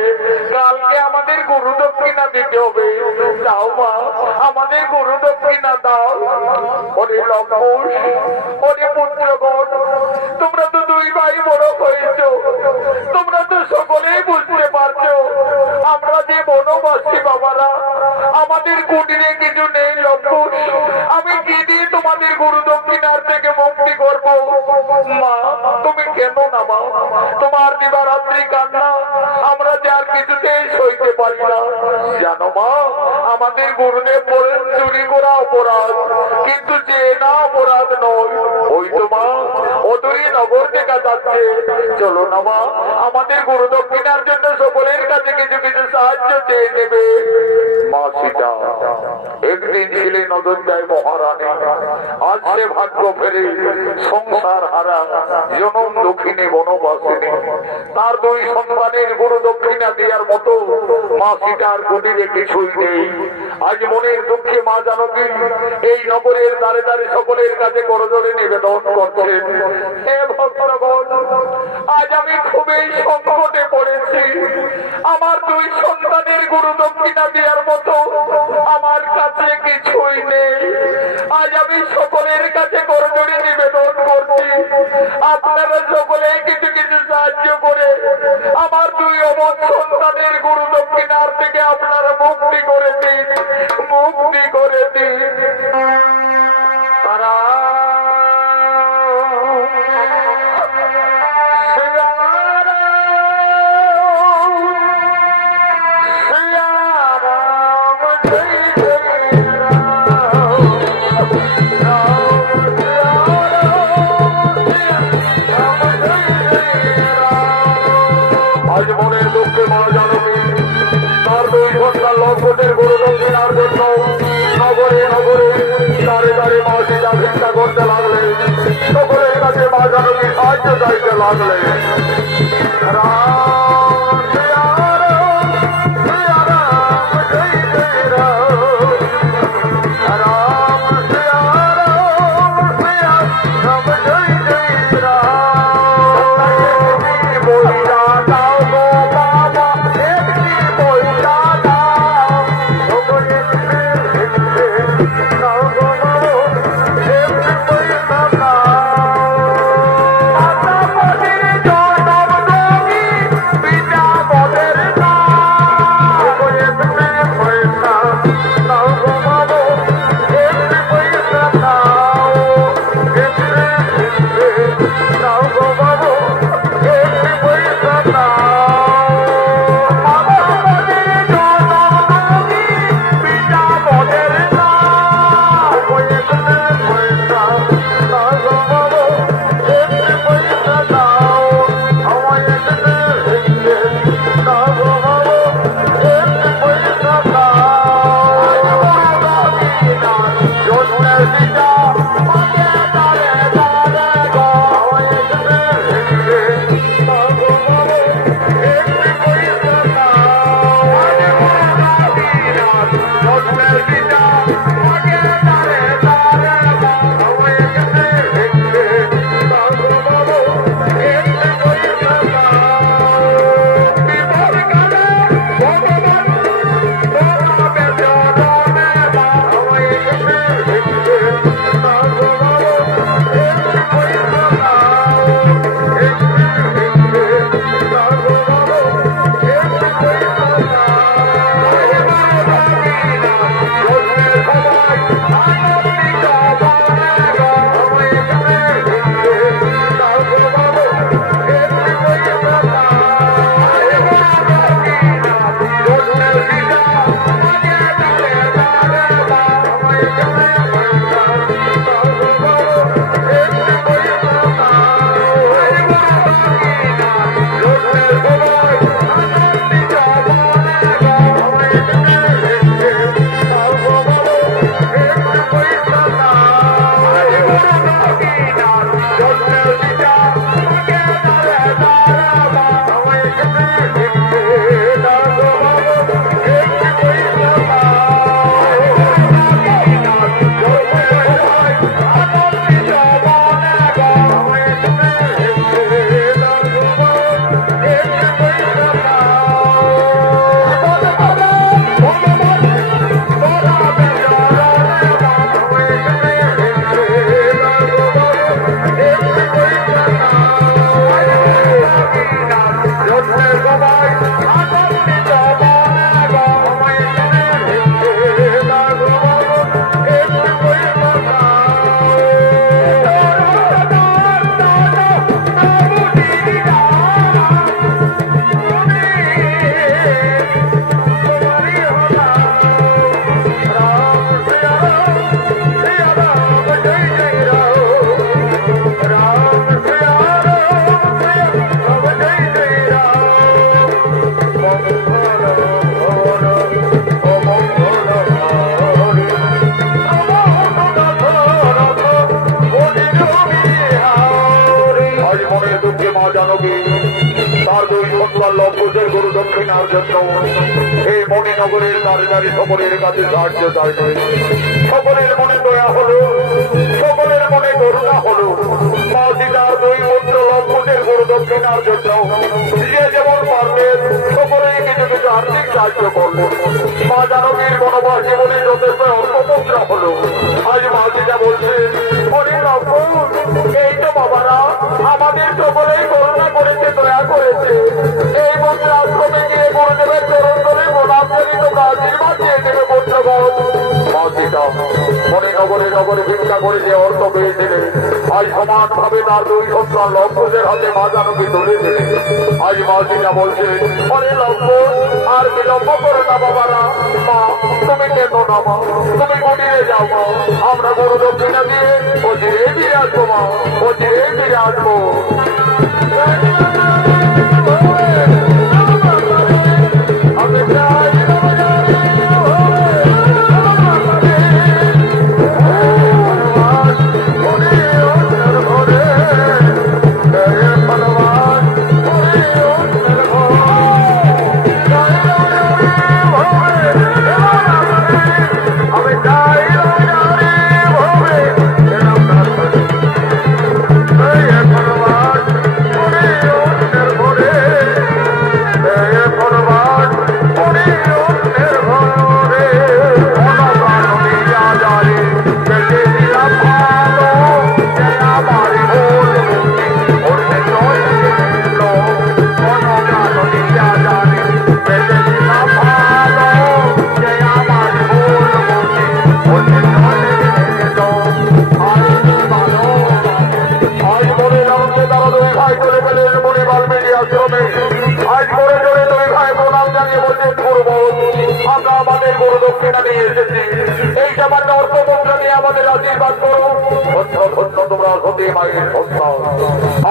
কালকে আমাদের গুরু দক্ষিণা দিতে হবে। দাও মা, আমাদের গুরু দক্ষিণা দাও। ওরে লঙ্কুশ, ওরে পুত্রগণ, তোমরা তো দুই ভাই বড় হয়েছ, তোমরা তো সকলেই বুঝতে পারছো আমরা যে বনবাসী বাবারা, আমাদের কুটিরে কিছু নেই লঙ্কুশ। আমি কি দিয়ে তোমাদের গুরু দক্ষিণার থেকে মুক্তি করবো? মা, তুমি কেন না মা? তোমার দিবারাত্রি কান্না আমরা যে আর কিছুতেই সইতে পারি না। জানো মা, আমাদের গুরুদেব বলেন চুরি করা অপরাধ, কিন্তু যে না অপরাধ নয়। ওই তো মা, অদূরে নগর দেখা যাচ্ছে। চলো না মা, আমাদের গুরু দক্ষিণার জন্য সকলের কাছে কিছু কিছু সাহায্য চেয়ে নেবে। মা সীতা একদিন ছিলেন অযোধ্যায় মহারানী, আজ সে ভাগ্য ফেরে সংসার হারা জনম দক্ষিণে বনবাসিনী। তার দুই সন্তানের গুরু দক্ষিণা দেওয়ার মতো মা সীতার গদিরে কিছুই নেই। আজ মনের দুঃখে মা জানকী এই নগরের দ্বারে দ্বারে সকলের কাছে করজোড়ে নিবেদন করছেন, হে ভক্তগণ, আজ আমি খুবই সংকটে পড়েছি। আমার দুই সন্তানের গুরু দক্ষিণা দেওয়ার মতো আমার কাছে কিছুই নেই। আজ আমি সকলের কাছে করজোড়ে নিবেদন করছি, আপনারা সকলে কিছু কিছু সাহায্য করে আমার দুই অবধ সন্তানের গুরু দক্ষিণার থেকে আপনারা মুক্তি করে দিন, মুক্তি করে দিন। তারা আজ মনের দুঃখে মা জানকী তার দুই সন্তান লক্ষ্মণের গুরু দক্ষিণার জন্য নগরে নগরে দাঁড়ে দাঁড়ে মা সীতা ভিক্ষা করতে লাগলেন। সকলের কাছে মা জানকী সাহায্য চাইতে লাগলেন। জানবী তার দুই সন্তান লম্বুজের গুরু দক্ষিণার জন্য এই মণিনগরের নারী নারী সকলের কাছে সাহায্য চাইবে। সকলের মনে দয়া হলো, সকলের মনে করুণা হলো। মা সীতার দুই পুত্র লম্বুজের গুরু দক্ষিণার জন্য যে যেমন পারবেন সকলেই কিছু কিছু আর্থিক সাহায্য করলো। মা জানবীর বনবাস জীবনে যথেষ্ট অল্পমুদ্রা হলো। আজ মা সীতা বলছে, এই তো বাবারা আমাদের সকলেই করুণা করেছে, দয়া করেছে। এই মন্দির আশ্রমে গিয়ে গুরুদেবের চরণ ধরে প্রণাম জানিয়ে তোমরা আশীর্বাদ দিয়ে দেবে পুত্রগণ। মা সীতা মণিনগরে নগরে ভিক্ষা করে যে অর্থ পেয়েছিলে আজ সমান ভাবে তার দুই সন্তান লম্বুজের হাতে মা জানবী তুলে দিলে। আজ মা সীতা বলছে, অরে লম্বুজ আর বিলম্ব করো না বাবারা। মা তুমি কেন না মা, তুমি কুটিরে যাও মা, আমরা গুরু দক্ষিণা দিয়ে অচিরে ফিরে আসবো মা, অচিরে ফিরে আসবো।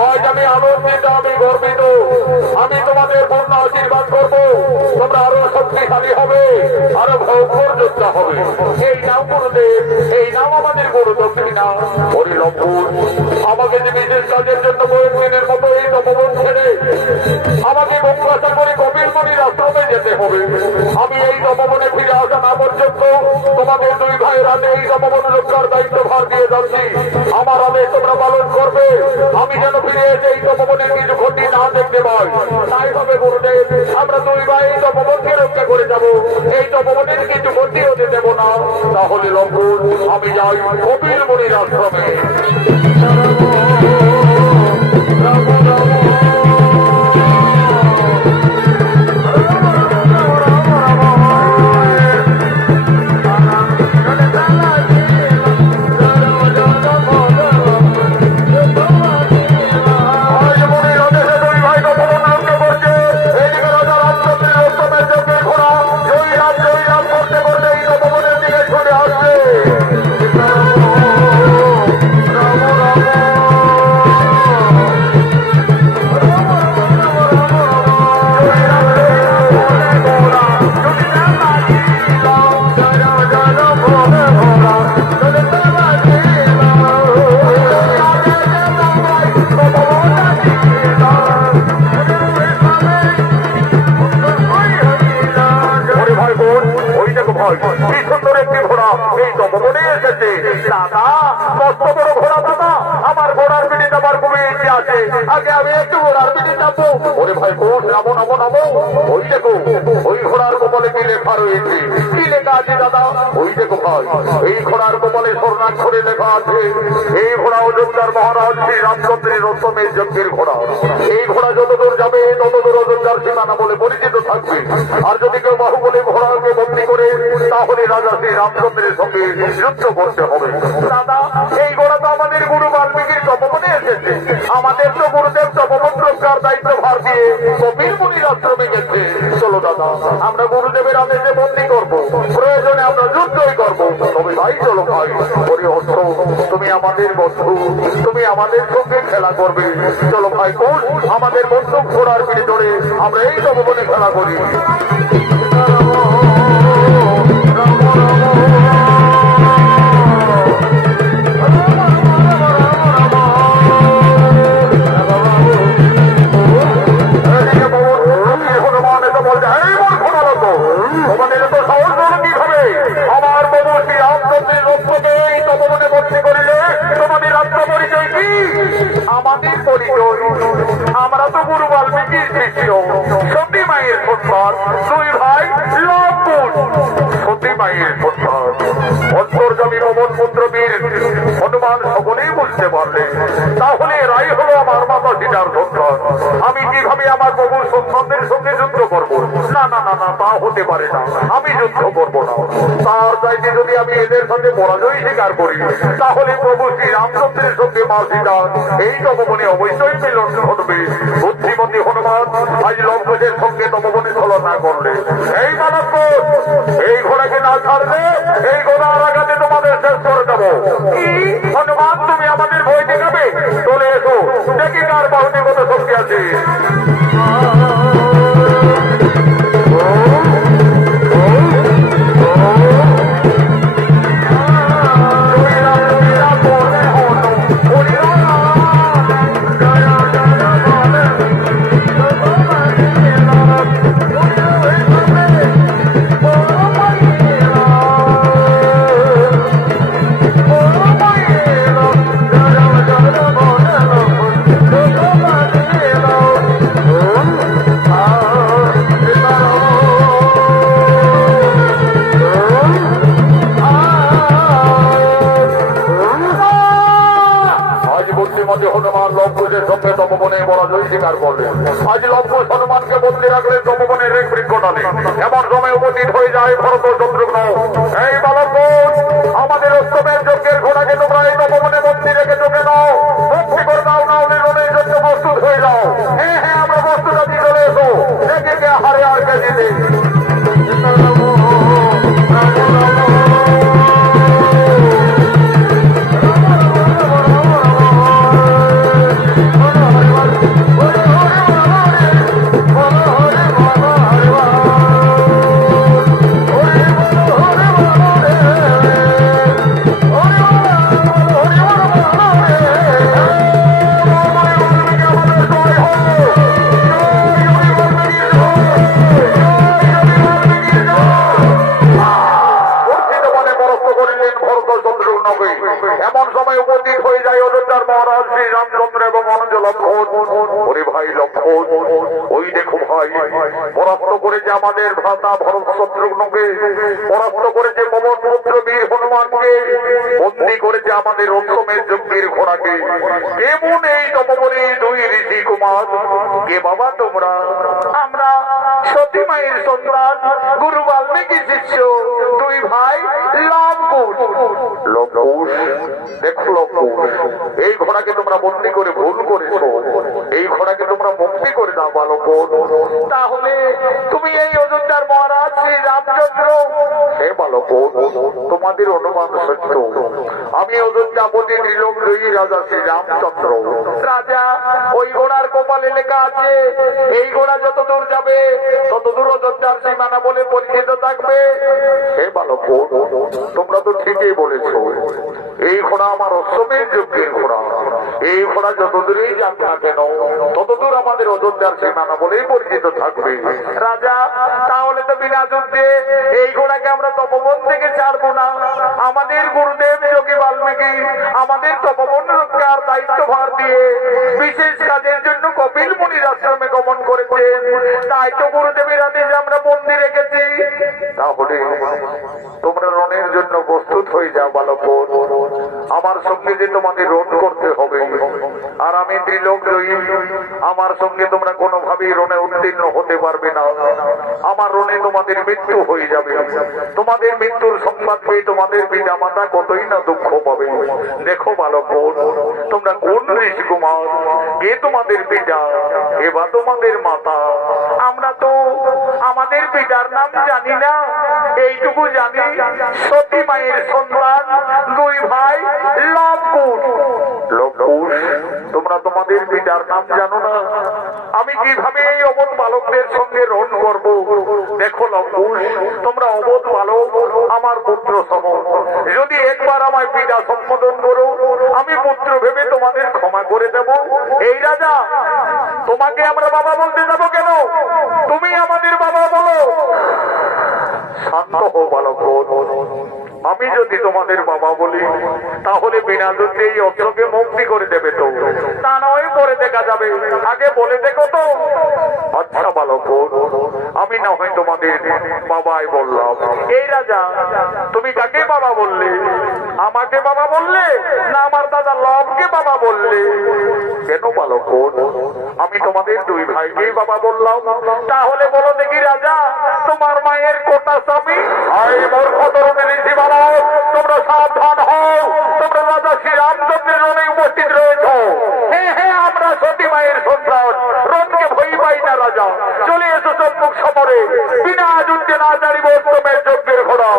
আজ আমি আনন্দিত, আমি গর্বিত, আমি তোমাদের পূর্ণ আশীর্বাদ করবো। তোমরা আরো শক্তিশালী হবে, আরো ভয়ঙ্কর যোদ্ধা হবে। এই নাম গুরুদেব, এই নাম আমাদের গুরু দক্ষিণা। হরিলম্বুর আমাকে যে বিশেষ কাজের জন্য কয়েকদিনের মতো এই তপবন ছেড়ে আমাকে বঙ্গাসা করে কপিল মুনির আশ্রমে যেতে হবে। আমি এই তপবনে ফিরে আসা না পর্যন্ত তোমাদের দুই ভাইয়ের হাতে এই তপবন রক্ষার দায়িত্ব ভার দিয়ে যাচ্ছি। আমার আদেশ তোমরা পালন করবে। আমি যেন ফিরে এসে এই তপবনের কিছু ক্ষতি না দেখতে পাই, তাই হবে গুরুদেব। আমরা দুই ভাই এই তপবনকে রক্ষা করে যাব, এই তপবনের কিছু ক্ষতি হতে দেব না। তাহলে লম্বুর আমি যাই কপিল মুনির আশ্রমে। আগে আমি একটু ঘোড়ার পিঠে চাপবো। ওরে ভাই কোন নামো নামো নামো, ওই দেখো ওই ঘোড়ার কপালে কি লেখা রয়েছে, কি লেখা আছে দাদা? ওই দেখো ভাই, এই ঘোড়ার কপালে স্বর্ণাক্ষরে লেখা আছে, এই ঘোড়া অযোধ্যার মহারাজ শ্রী রামচন্দ্রের উত্তমের যজ্ঞের ঘোড়া। এই ঘোড়া যতদূর যাবে ততদূর অযোধ্যার সীমানা বলে পরিচিত থাকবে। আর যদি কেউ বাহুবলে ঘোড়াকে বন্দী করে তাহলে রাজা শ্রী রামচন্দ্রের সঙ্গে যুদ্ধ করতে হবে। দাদা এই ঘোড়া তো আমাদের গুরু বাল্মীকির তপবনে এসেছে, আমাদের তো গুরুদেব তপবন রক্ষার দায়িত্ব ভার দিয়ে কপিল মুনির আশ্রমে গেছে। চলো দাদা আমরা গুরুদেবের আদেশে বন্দী করবো, প্রয়োজনে আমরা যুদ্ধই করবো। তবে ভাই চলো ভাই, ওরে অর্থ তুমি আমাদের বন্ধু, তুমি আমাদের সঙ্গে খেলা করবে। চলো ভাই কোন আমাদের বন্ধু ঘোড়ার পিঠে ধরে আমরা এই তপবনে খেলা করি। আমাদের পরিচয়, আমরা তো গুরু বাল্মীকির শিষ্য, সতী মায়ের সন্তান, দুই ভাই লবকুশ। সতী মায়ের সন্তান, অন্তর্যামী পবন পুত্র বীর হনুমান সকলেই বুঝতে পারলে। তাহলে রাই হলো আমার মাতা সীতার সন্তান। আমি কিভাবে আমার প্রভুর সন্তানদের সঙ্গে যুদ্ধ করবো? না না না না, তা হতে পারে না, আমি যুদ্ধ করবো না। তার চাইতে যদি আমি এদের সাথে পরাজয় স্বীকার করি, তাহলে প্রভু শ্রী রামচন্দ্রের সঙ্গে মা সীতা এই তপবনে অবশ্যই মিলন ঘটবে। বুদ্ধিমতী হনুমান আজ লঙ্কেশের সঙ্গে তপবনে ছলনা করলে, এই মানব এই ঘোড়াকে না ছাড়লে এই ঘোড়ার আঘাতে তোমাদের শেষ করে দেবো। হনুমান, তুমি আমাদের ভয় দেখাবে? চলে এসো, দেখি কার বাহুতে কত শক্তি আছে। হনুমান লঙ্কেশের সঙ্গে তপবনে পরাজয় স্বীকার করলেন। আজ লঙ্কেশ হনুমানকে বন্দি রাখলেন তপবনের এক বৃক্ষটালে। এমন সময় উপস্থিত হয়ে যায় ভরত শত্রুঘ্ন। এই বালক, আমাদের অষ্টমের যজ্ঞের ঘোড়াকে তোমরা এই তপবনে বন্দি রেখে চোখে নাও, মুক্তি করে দাও, না হলে রণের জন্য প্রস্তুত হয়ে যাও। হ্যাঁ হ্যাঁ, আমরা প্রস্তুত আছি, চলে এসো, দেখে কে হারে আর কে জিতে। এমন সময় উপস্থিত হয়ে যায় অযোধ্যার মহারাজ শ্রী রামচন্দ্র এবং অনুজ লক্ষণ। ওরে ভাই লক্ষণ, ওই দেখো ভাই, পরাস্ত করেছে আমাদের ভ্রাতা ভরত শত্রুঘ্নকে, পরাস্ত করেছে পবন পুত্র বীর হনুমানকে, বন্দী করেছে আমাদের অষ্টমের যজ্ঞের ঘোড়াকে। কেমন এই তপবনে দুই ঋষি কুমার? কে বাবা তোমরা? আমরা সতী মায়ের সন্তান, গুরু বাল্মীকি শিষ্য, দুই ভাই লবকুশ। লবকুশ, দেখো লবকুশ, এই ঘোড়াকে তোমরা বন্দি করে ভুল করেছো, এই ঘোড়াকে তোমরা মুক্তি করে দাও বালক। তাহলে তুমি এই অযোধ্যার মহারাজ শ্রী রামচন্দ্র? হে বালক, তোমাদের অনুমান সত্য, আমি অযোধ্যাপতি ত্রিলোকজয়ী রাজা শ্রী রামচন্দ্র। রাজা, ওই ঘোড়ার কপালে লেখা আছে এই ঘোড়া যত দূর যাবে তত দূর অযোধ্যার সীমানা বলে পরিচিত থাকবে। হে বালক, তোমরা তো ঠিকই বলেছো, এই ঘোড়া আমার অশ্বমের যজ্ঞের ঘোড়া। এই ঘোড়া যত দূরেই যাক না কেন তত দূর আমাদের অযোধ্যার সীমানা বলেই পরিচিত থাকবে। রাজা, তাহলে তো বিনা যুদ্ধে এই ঘোড়াকে আমরা তপবন থেকে ছাড়বো না। আমাদের গুরুদেব যোগী বাল্মীকি আমাদের তপবন রক্ষার দায়িত্ব ভার দিয়ে বিশেষ কাজের জন্য কপিল মুনির আশ্রমে গমন করেছেন। তাই তো গুরুদেবের আদেশে আমরা বন্দি রেখেছি। তাহলে তোমরা রণের জন্য প্রস্তুত হয়ে যাও বালক। আমার সঙ্গে যে তোমাদের রণ করতে হবে, আর আমি ত্রিলোকজয়ী, আমার সঙ্গে তোমরা কোনোভাবেই রণে উত্তীর্ণ হতে পারবে না। আমার রণে তোমাদের মৃত্যু হয়ে যাবে। তোমাদের মৃত্যুর সংবাদ পেয়ে তোমাদের পিতা মাতা কতই না দুঃখ পাবে। দেখো বালক, তোমরা কোন ঋষি কুমার? কে তোমাদের পিতা, কে বা তোমাদের মাতা? আমরা তো আমাদের পিতার নাম জানি না, এইটুকু জানি সতী মায়ের সন্তান, দুই ভাই লবকুশ। লবকুশ, তোমরা তোমাদের পিতার নাম জানো না? আমি কিভাবে এই অবোধ বালকদের সঙ্গে রণ করব? দেখো লবকুশ, তোমরা অবোধ বালক, আমার পুত্র সম। যদি একবার আমার পিতা সম্বোধন করো, আমি পুত্র ভেবে তোমাদের ক্ষমা করে দেব। এই রাজা, তোমাকে আমরা বাবা বলতে যাবো কেন? তুমি আমাদের বাবা বলো। শান্ত হো বালক। আমি যদি তোমাদের বাবা বলি তাহলে বিনা যুদ্ধে এই অস্ত্রকে মুক্তি করে দেবে তো? তা নয় পরে দেখা যাবে, আগে বলে দেখো তো। আচ্ছা বালক, আমি না হয় তোমাদের বাবাই বললাম। এই রাজা, তুমি কাকে বাবা বললে? আমাকে বাবা বললে না আমার দাদা লবকে বাবা বললে? কেন বালক, আমি তোমাদের দুই ভাইকেই বাবা বললাম। তাহলে বলো দেখি রাজা, তোমার মায়ের কোটা স্বামী? তোমরা সাবধান হও, তোমরা রাজা শ্রীরামচন্দ্রের রণে উপস্থিত রয়েছ। হ্যাঁ হ্যাঁ, আমরা সতী মায়ের সন্তান, রণকে ভয় পাই না রাজা। চলে এসো সম্মুখ সমরে, বিনা যুদ্ধে না জানিব উত্তমের যজ্ঞের ঘোড়া।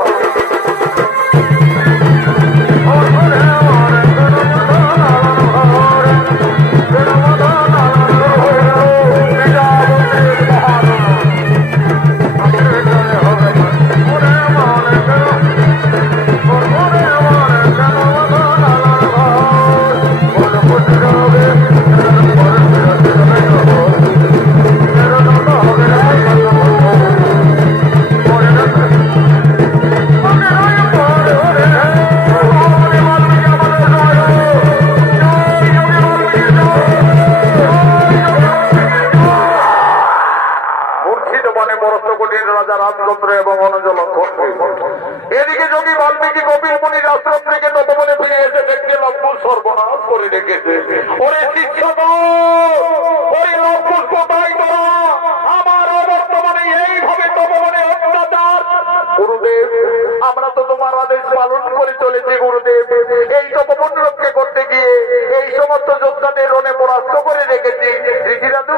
রাজা রামচন্দ্র এবং অনুজ লক্ষণ। এদিকে যোগী বাল্মীকি কপিল মুনির আশ্রম থেকে তপবনে ফিরে এসে দেখতে লক্ষণ সর্বনাশ করে রেখেছে। ওরে শিক্ষক, ওই লক্ষণ কোথায় তোরা? আমার অবর্তমানে এইভাবে তপবনে অত্যাচার। গুরুদেব, আমরা তো তোমার আদেশ পালন করে চলেছি গুরুদেব। এই তপবন রক্ষা করতে গিয়ে এই সমস্ত যোদ্ধাদের রণে পরাস্ত করে রেখেছি। ঋষিরাদু,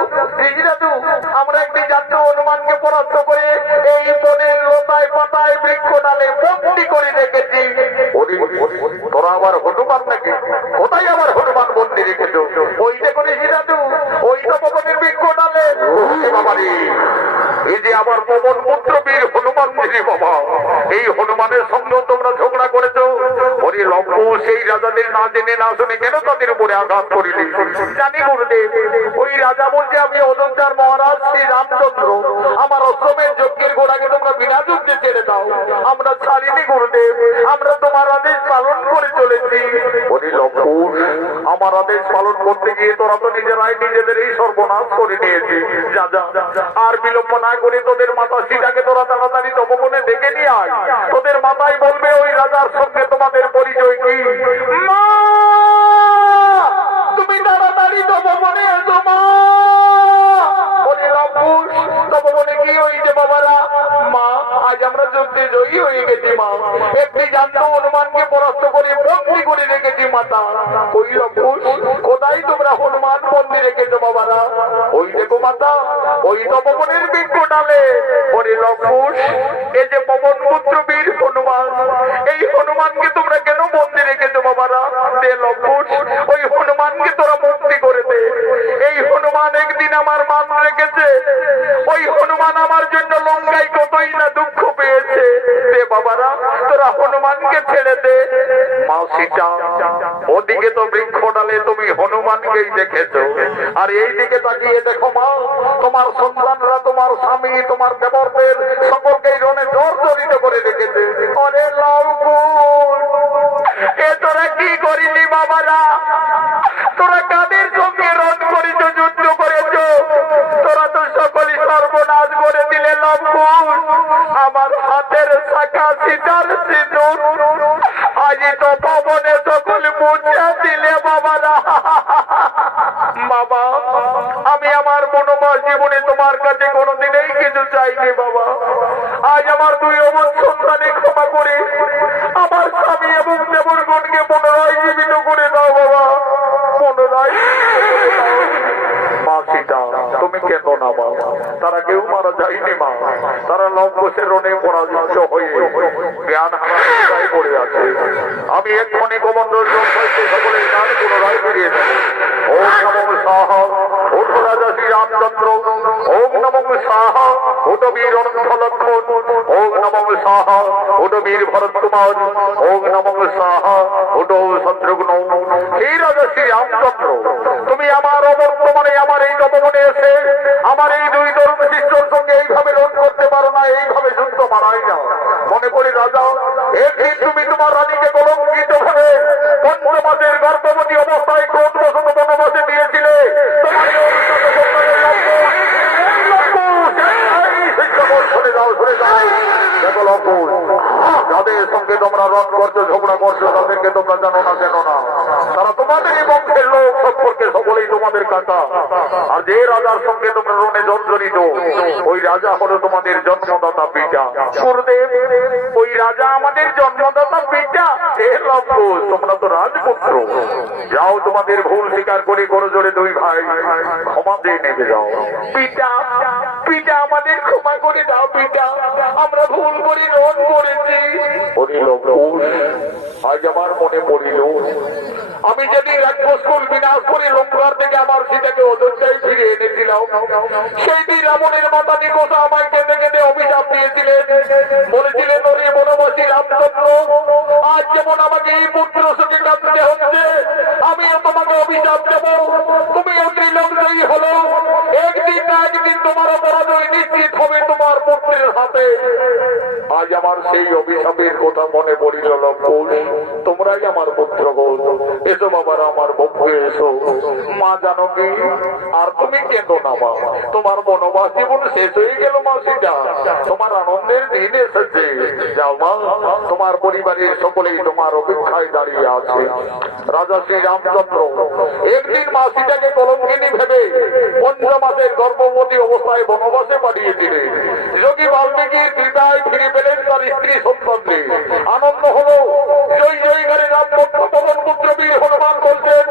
আমরা একটি জাতীয় অনুমানকে পরাস্ত করে এই বনের লতায় পাতায় বৃক্ষ ডালে বন্দি করে রেখেছি। তোরা আবার হনুমান নাকি? কোথায় আবার হনুমান বন্দি রেখেছ? ওই দেখো ঋষিরাদু, ওই তপবনের বৃক্ষ ডালে। বাবারে, এই যে আমার পবন পুত্র বীর হনুমান জি বাবা, এই হনুমানের সঙ্গেও তোমরা ঝগড়া করেছ। ওরে লক্ষ্য, সেই রাজাদের না জেনে না শুনে কেন তাদের উপরে আঘাত করিলি? জানি গুরুদেব, ওই রাজা বলছে আমি অযোধ্যার মহারাজ শ্রী রামচন্দ্র, আমার অশ্বমের যজ্ঞের ঘোড়াকে তোমরা বিনা যুদ্ধে ছেড়ে দাও। আমরা ছাড়িনি গুরুদেব, আমরা তোমার আদেশ পালন করে চলেছি। ওরে লক্ষ্য, আমার আদেশ পালন করতে গিয়ে তোরা তো নিজেরাই নিজেদের এই সর্বনাশ করে নিয়েছি। যা যা, আর বিলম্ব না করে তোদের মাতা সীতাকে তোরা তাড়াতাড়ি তপবনে ডেকে নিয়ে আয়। তোদের মাতাই বলবে ওই রাজার সঙ্গে তোমাদের পরিচয় কি। মা, তুমি তাড়াতাড়ি তপবনে এসো মা। ওরে লক্ষণ, তপবনে কি হয়েছে বাবারা? মা, আজ আমরা যুদ্ধে জয়ী হয়ে গেছি মা। একটি জান্ত হনুমানকে পরাস্ত করে বন্দি করে রেখেছি মাতা। ওই লক্ষণ, কোথায় তোমরা হনুমান বন্দি রেখেছো বাবারা? ওই দেখো মাতা, ওই তপবনের বৃক্ষ ডালে। ওরে লক্ষণ, এই যে পবন পুত্র বীর হনুমান, এই হনুমানকে তোমরা কেন বন্দি রেখেছো বাবারা? দে লক্ষণ, ওই হনুমানকে তোরা মুক্তি করে দে। এই হনুমান একদিন আমার মান রেখেছে, ওই হনুমান আমার জন্য লঙ্কায় কতই না দুঃখ পেয়েছে। দে বাবারা, তোরা হনুমানকে ছেড়ে দে। মা সীতা, ওদিকে তো বৃক্ষ ডালে তুমি হনুমানকেই দেখেছো, আর এই দিকে তাকিয়ে দেখো মা, তোমার সন্তানরা, তোমার স্বামী, তোমার দেবরদের সকলকেই রণে জর্জরিত করে রেখেছে। ওরে লক্ষণ, এ তোরা কি করিলি বাবারা? তোরা কাদের সঙ্গে রণ করেছ, যুদ্ধ করেছ? তোরা তো সকলই সর্বনাশ করে দিলে লক্ষণ। আমার হাতের শাখা সীতার সিঁদুর আজ তো পবনে সকল মুছে দিলে বাবারা। বাবা, আমি আমার মনোময় জীবনে তোমার কাছে কোনোদিনই কিছু চাইনি বাবা। আজ আমার দুই অমন সন্তানে ক্ষমা করে আমার স্বামী এবং দেবরগণকে পুনরায় জীবিত করে দাও বাবা, পুনরায়। মা সীতা, তুমি কেন না মা? তারা কেউ মারা যায়নি মা, তারা লঙ্ঘসের রণে পরাজিত হয়ে জ্ঞান হারায় পড়ে আছে। আমি এক্ষণে কমণ্ডল সকলের গান পুনরায় ফিরিয়ে দেব। ওম নমঃ সাহা, ওঠ রাজা শ্রী রামচন্দ্র। ওম নমঃ সাহা, ওঠ বীর অনন্ত লক্ষণ। ওম নমঃ সাহা, ওঠ বীর ভরত কুমার। ওম নমঃ সাহা, ওঠ শত্রুঘ্ন। হে রাজা শ্রী রামচন্দ্র, তুমি আমার অবর্তমানে আমার এই তপবনে এসে আমার এই দুই তরুণ শিষ্যর সঙ্গে এইভাবে রণ করতে পারো না, এইভাবে যুদ্ধ মারাই না। মনে করি রাজা, একদিন তুমি তোমার রানীকে কলঙ্কিত ভাবে পঞ্চমাসের গর্ভবতী অবস্থায় ক্রোধবশত বনবাসে দিয়েছিলে। তোমার এই শুনে যাও, শুনে যাও। দেখো লঙ্কুশ, যাদের সঙ্গে তোমরা রণ করছো, ঝগড়া করছো, তাদেরকে তোমরা জানো না, জানো না, তারা তোমাদের এই বংশের লোক সম্পর্কে সকলেই তোমাদের কাকা। আর যে রাজার সঙ্গে তোমরা রণে জর্জরিত, ওই রাজা হলো তোমাদের জন্মদাতা পিতা। গুরুদেব, ওই রাজা আমাদের জন্মদাতা পিতা। হে লঙ্কুশ, তোমরা তো রাজপুত্র। যাও, তোমাদের ভুল স্বীকার করে করো জোরে দুই ভাই, ক্ষমা দিয়ে নেমে যাও। পিতা, পিতা আমাদের ক্ষমা করে দাও পিতা, আমরা ভুল করে রণ করেছি। আজ আমার মনে পড়িল, আমি যেদিন রাজস্কুল বিনাশ করে লঙ্কার থেকে আমার সীতাকে অযোধ্যায় ফিরে এনেছিলাম, সেই দিন রাবণের মাতা নিকোষা আমায় কেঁদে কেঁদে অভিশাপ দিয়েছিলেন। বলেছিলেন, ওরে বনবাসী রামচন্দ্র, আজ যেমন আমাকে এই পুত্র সুখে কাঁদতে হচ্ছে, আমিও তোমাকে অভিশাপ দেব। তুমি ত্রিলঙ্কাই হলো, একদিন না একদিন তোমার পরাজয় নিশ্চিত হবে তোমার পুত্রের হাতে। আজ আমার সেই অভিশাপের কথা মনে পড়িল লঙ্কুশ। তোমরাই আমার পুত্র গোল, এসো বাবারা আমার পক্ষে এসো। মা জানকী, আর তুমি কেঁদো না মা, তোমার বনবাস জীবন শেষ হয়ে গেল মা সীতা, তোমার আনন্দের দিন এসেছে। যাও মা, তোমার পরিবারের সকলেই তোমার অপেক্ষায় দাঁড়িয়ে আছে। রাজা শ্রী রামচন্দ্র একদিন মা সীতাকে কলঙ্কিনী ভেবে পঞ্চমাসের গর্ভবতী অবস্থায় বনবাসে পাঠিয়েছিলেন। যোগী বাল্মীকির কৃপায় ফিরে পেলেন তার স্ত্রী সন্তানকে। আনন্দ হলো, জয় জয়কারী রাম ভক্ত পবন পুত্র বীর হনুমান বলছেন,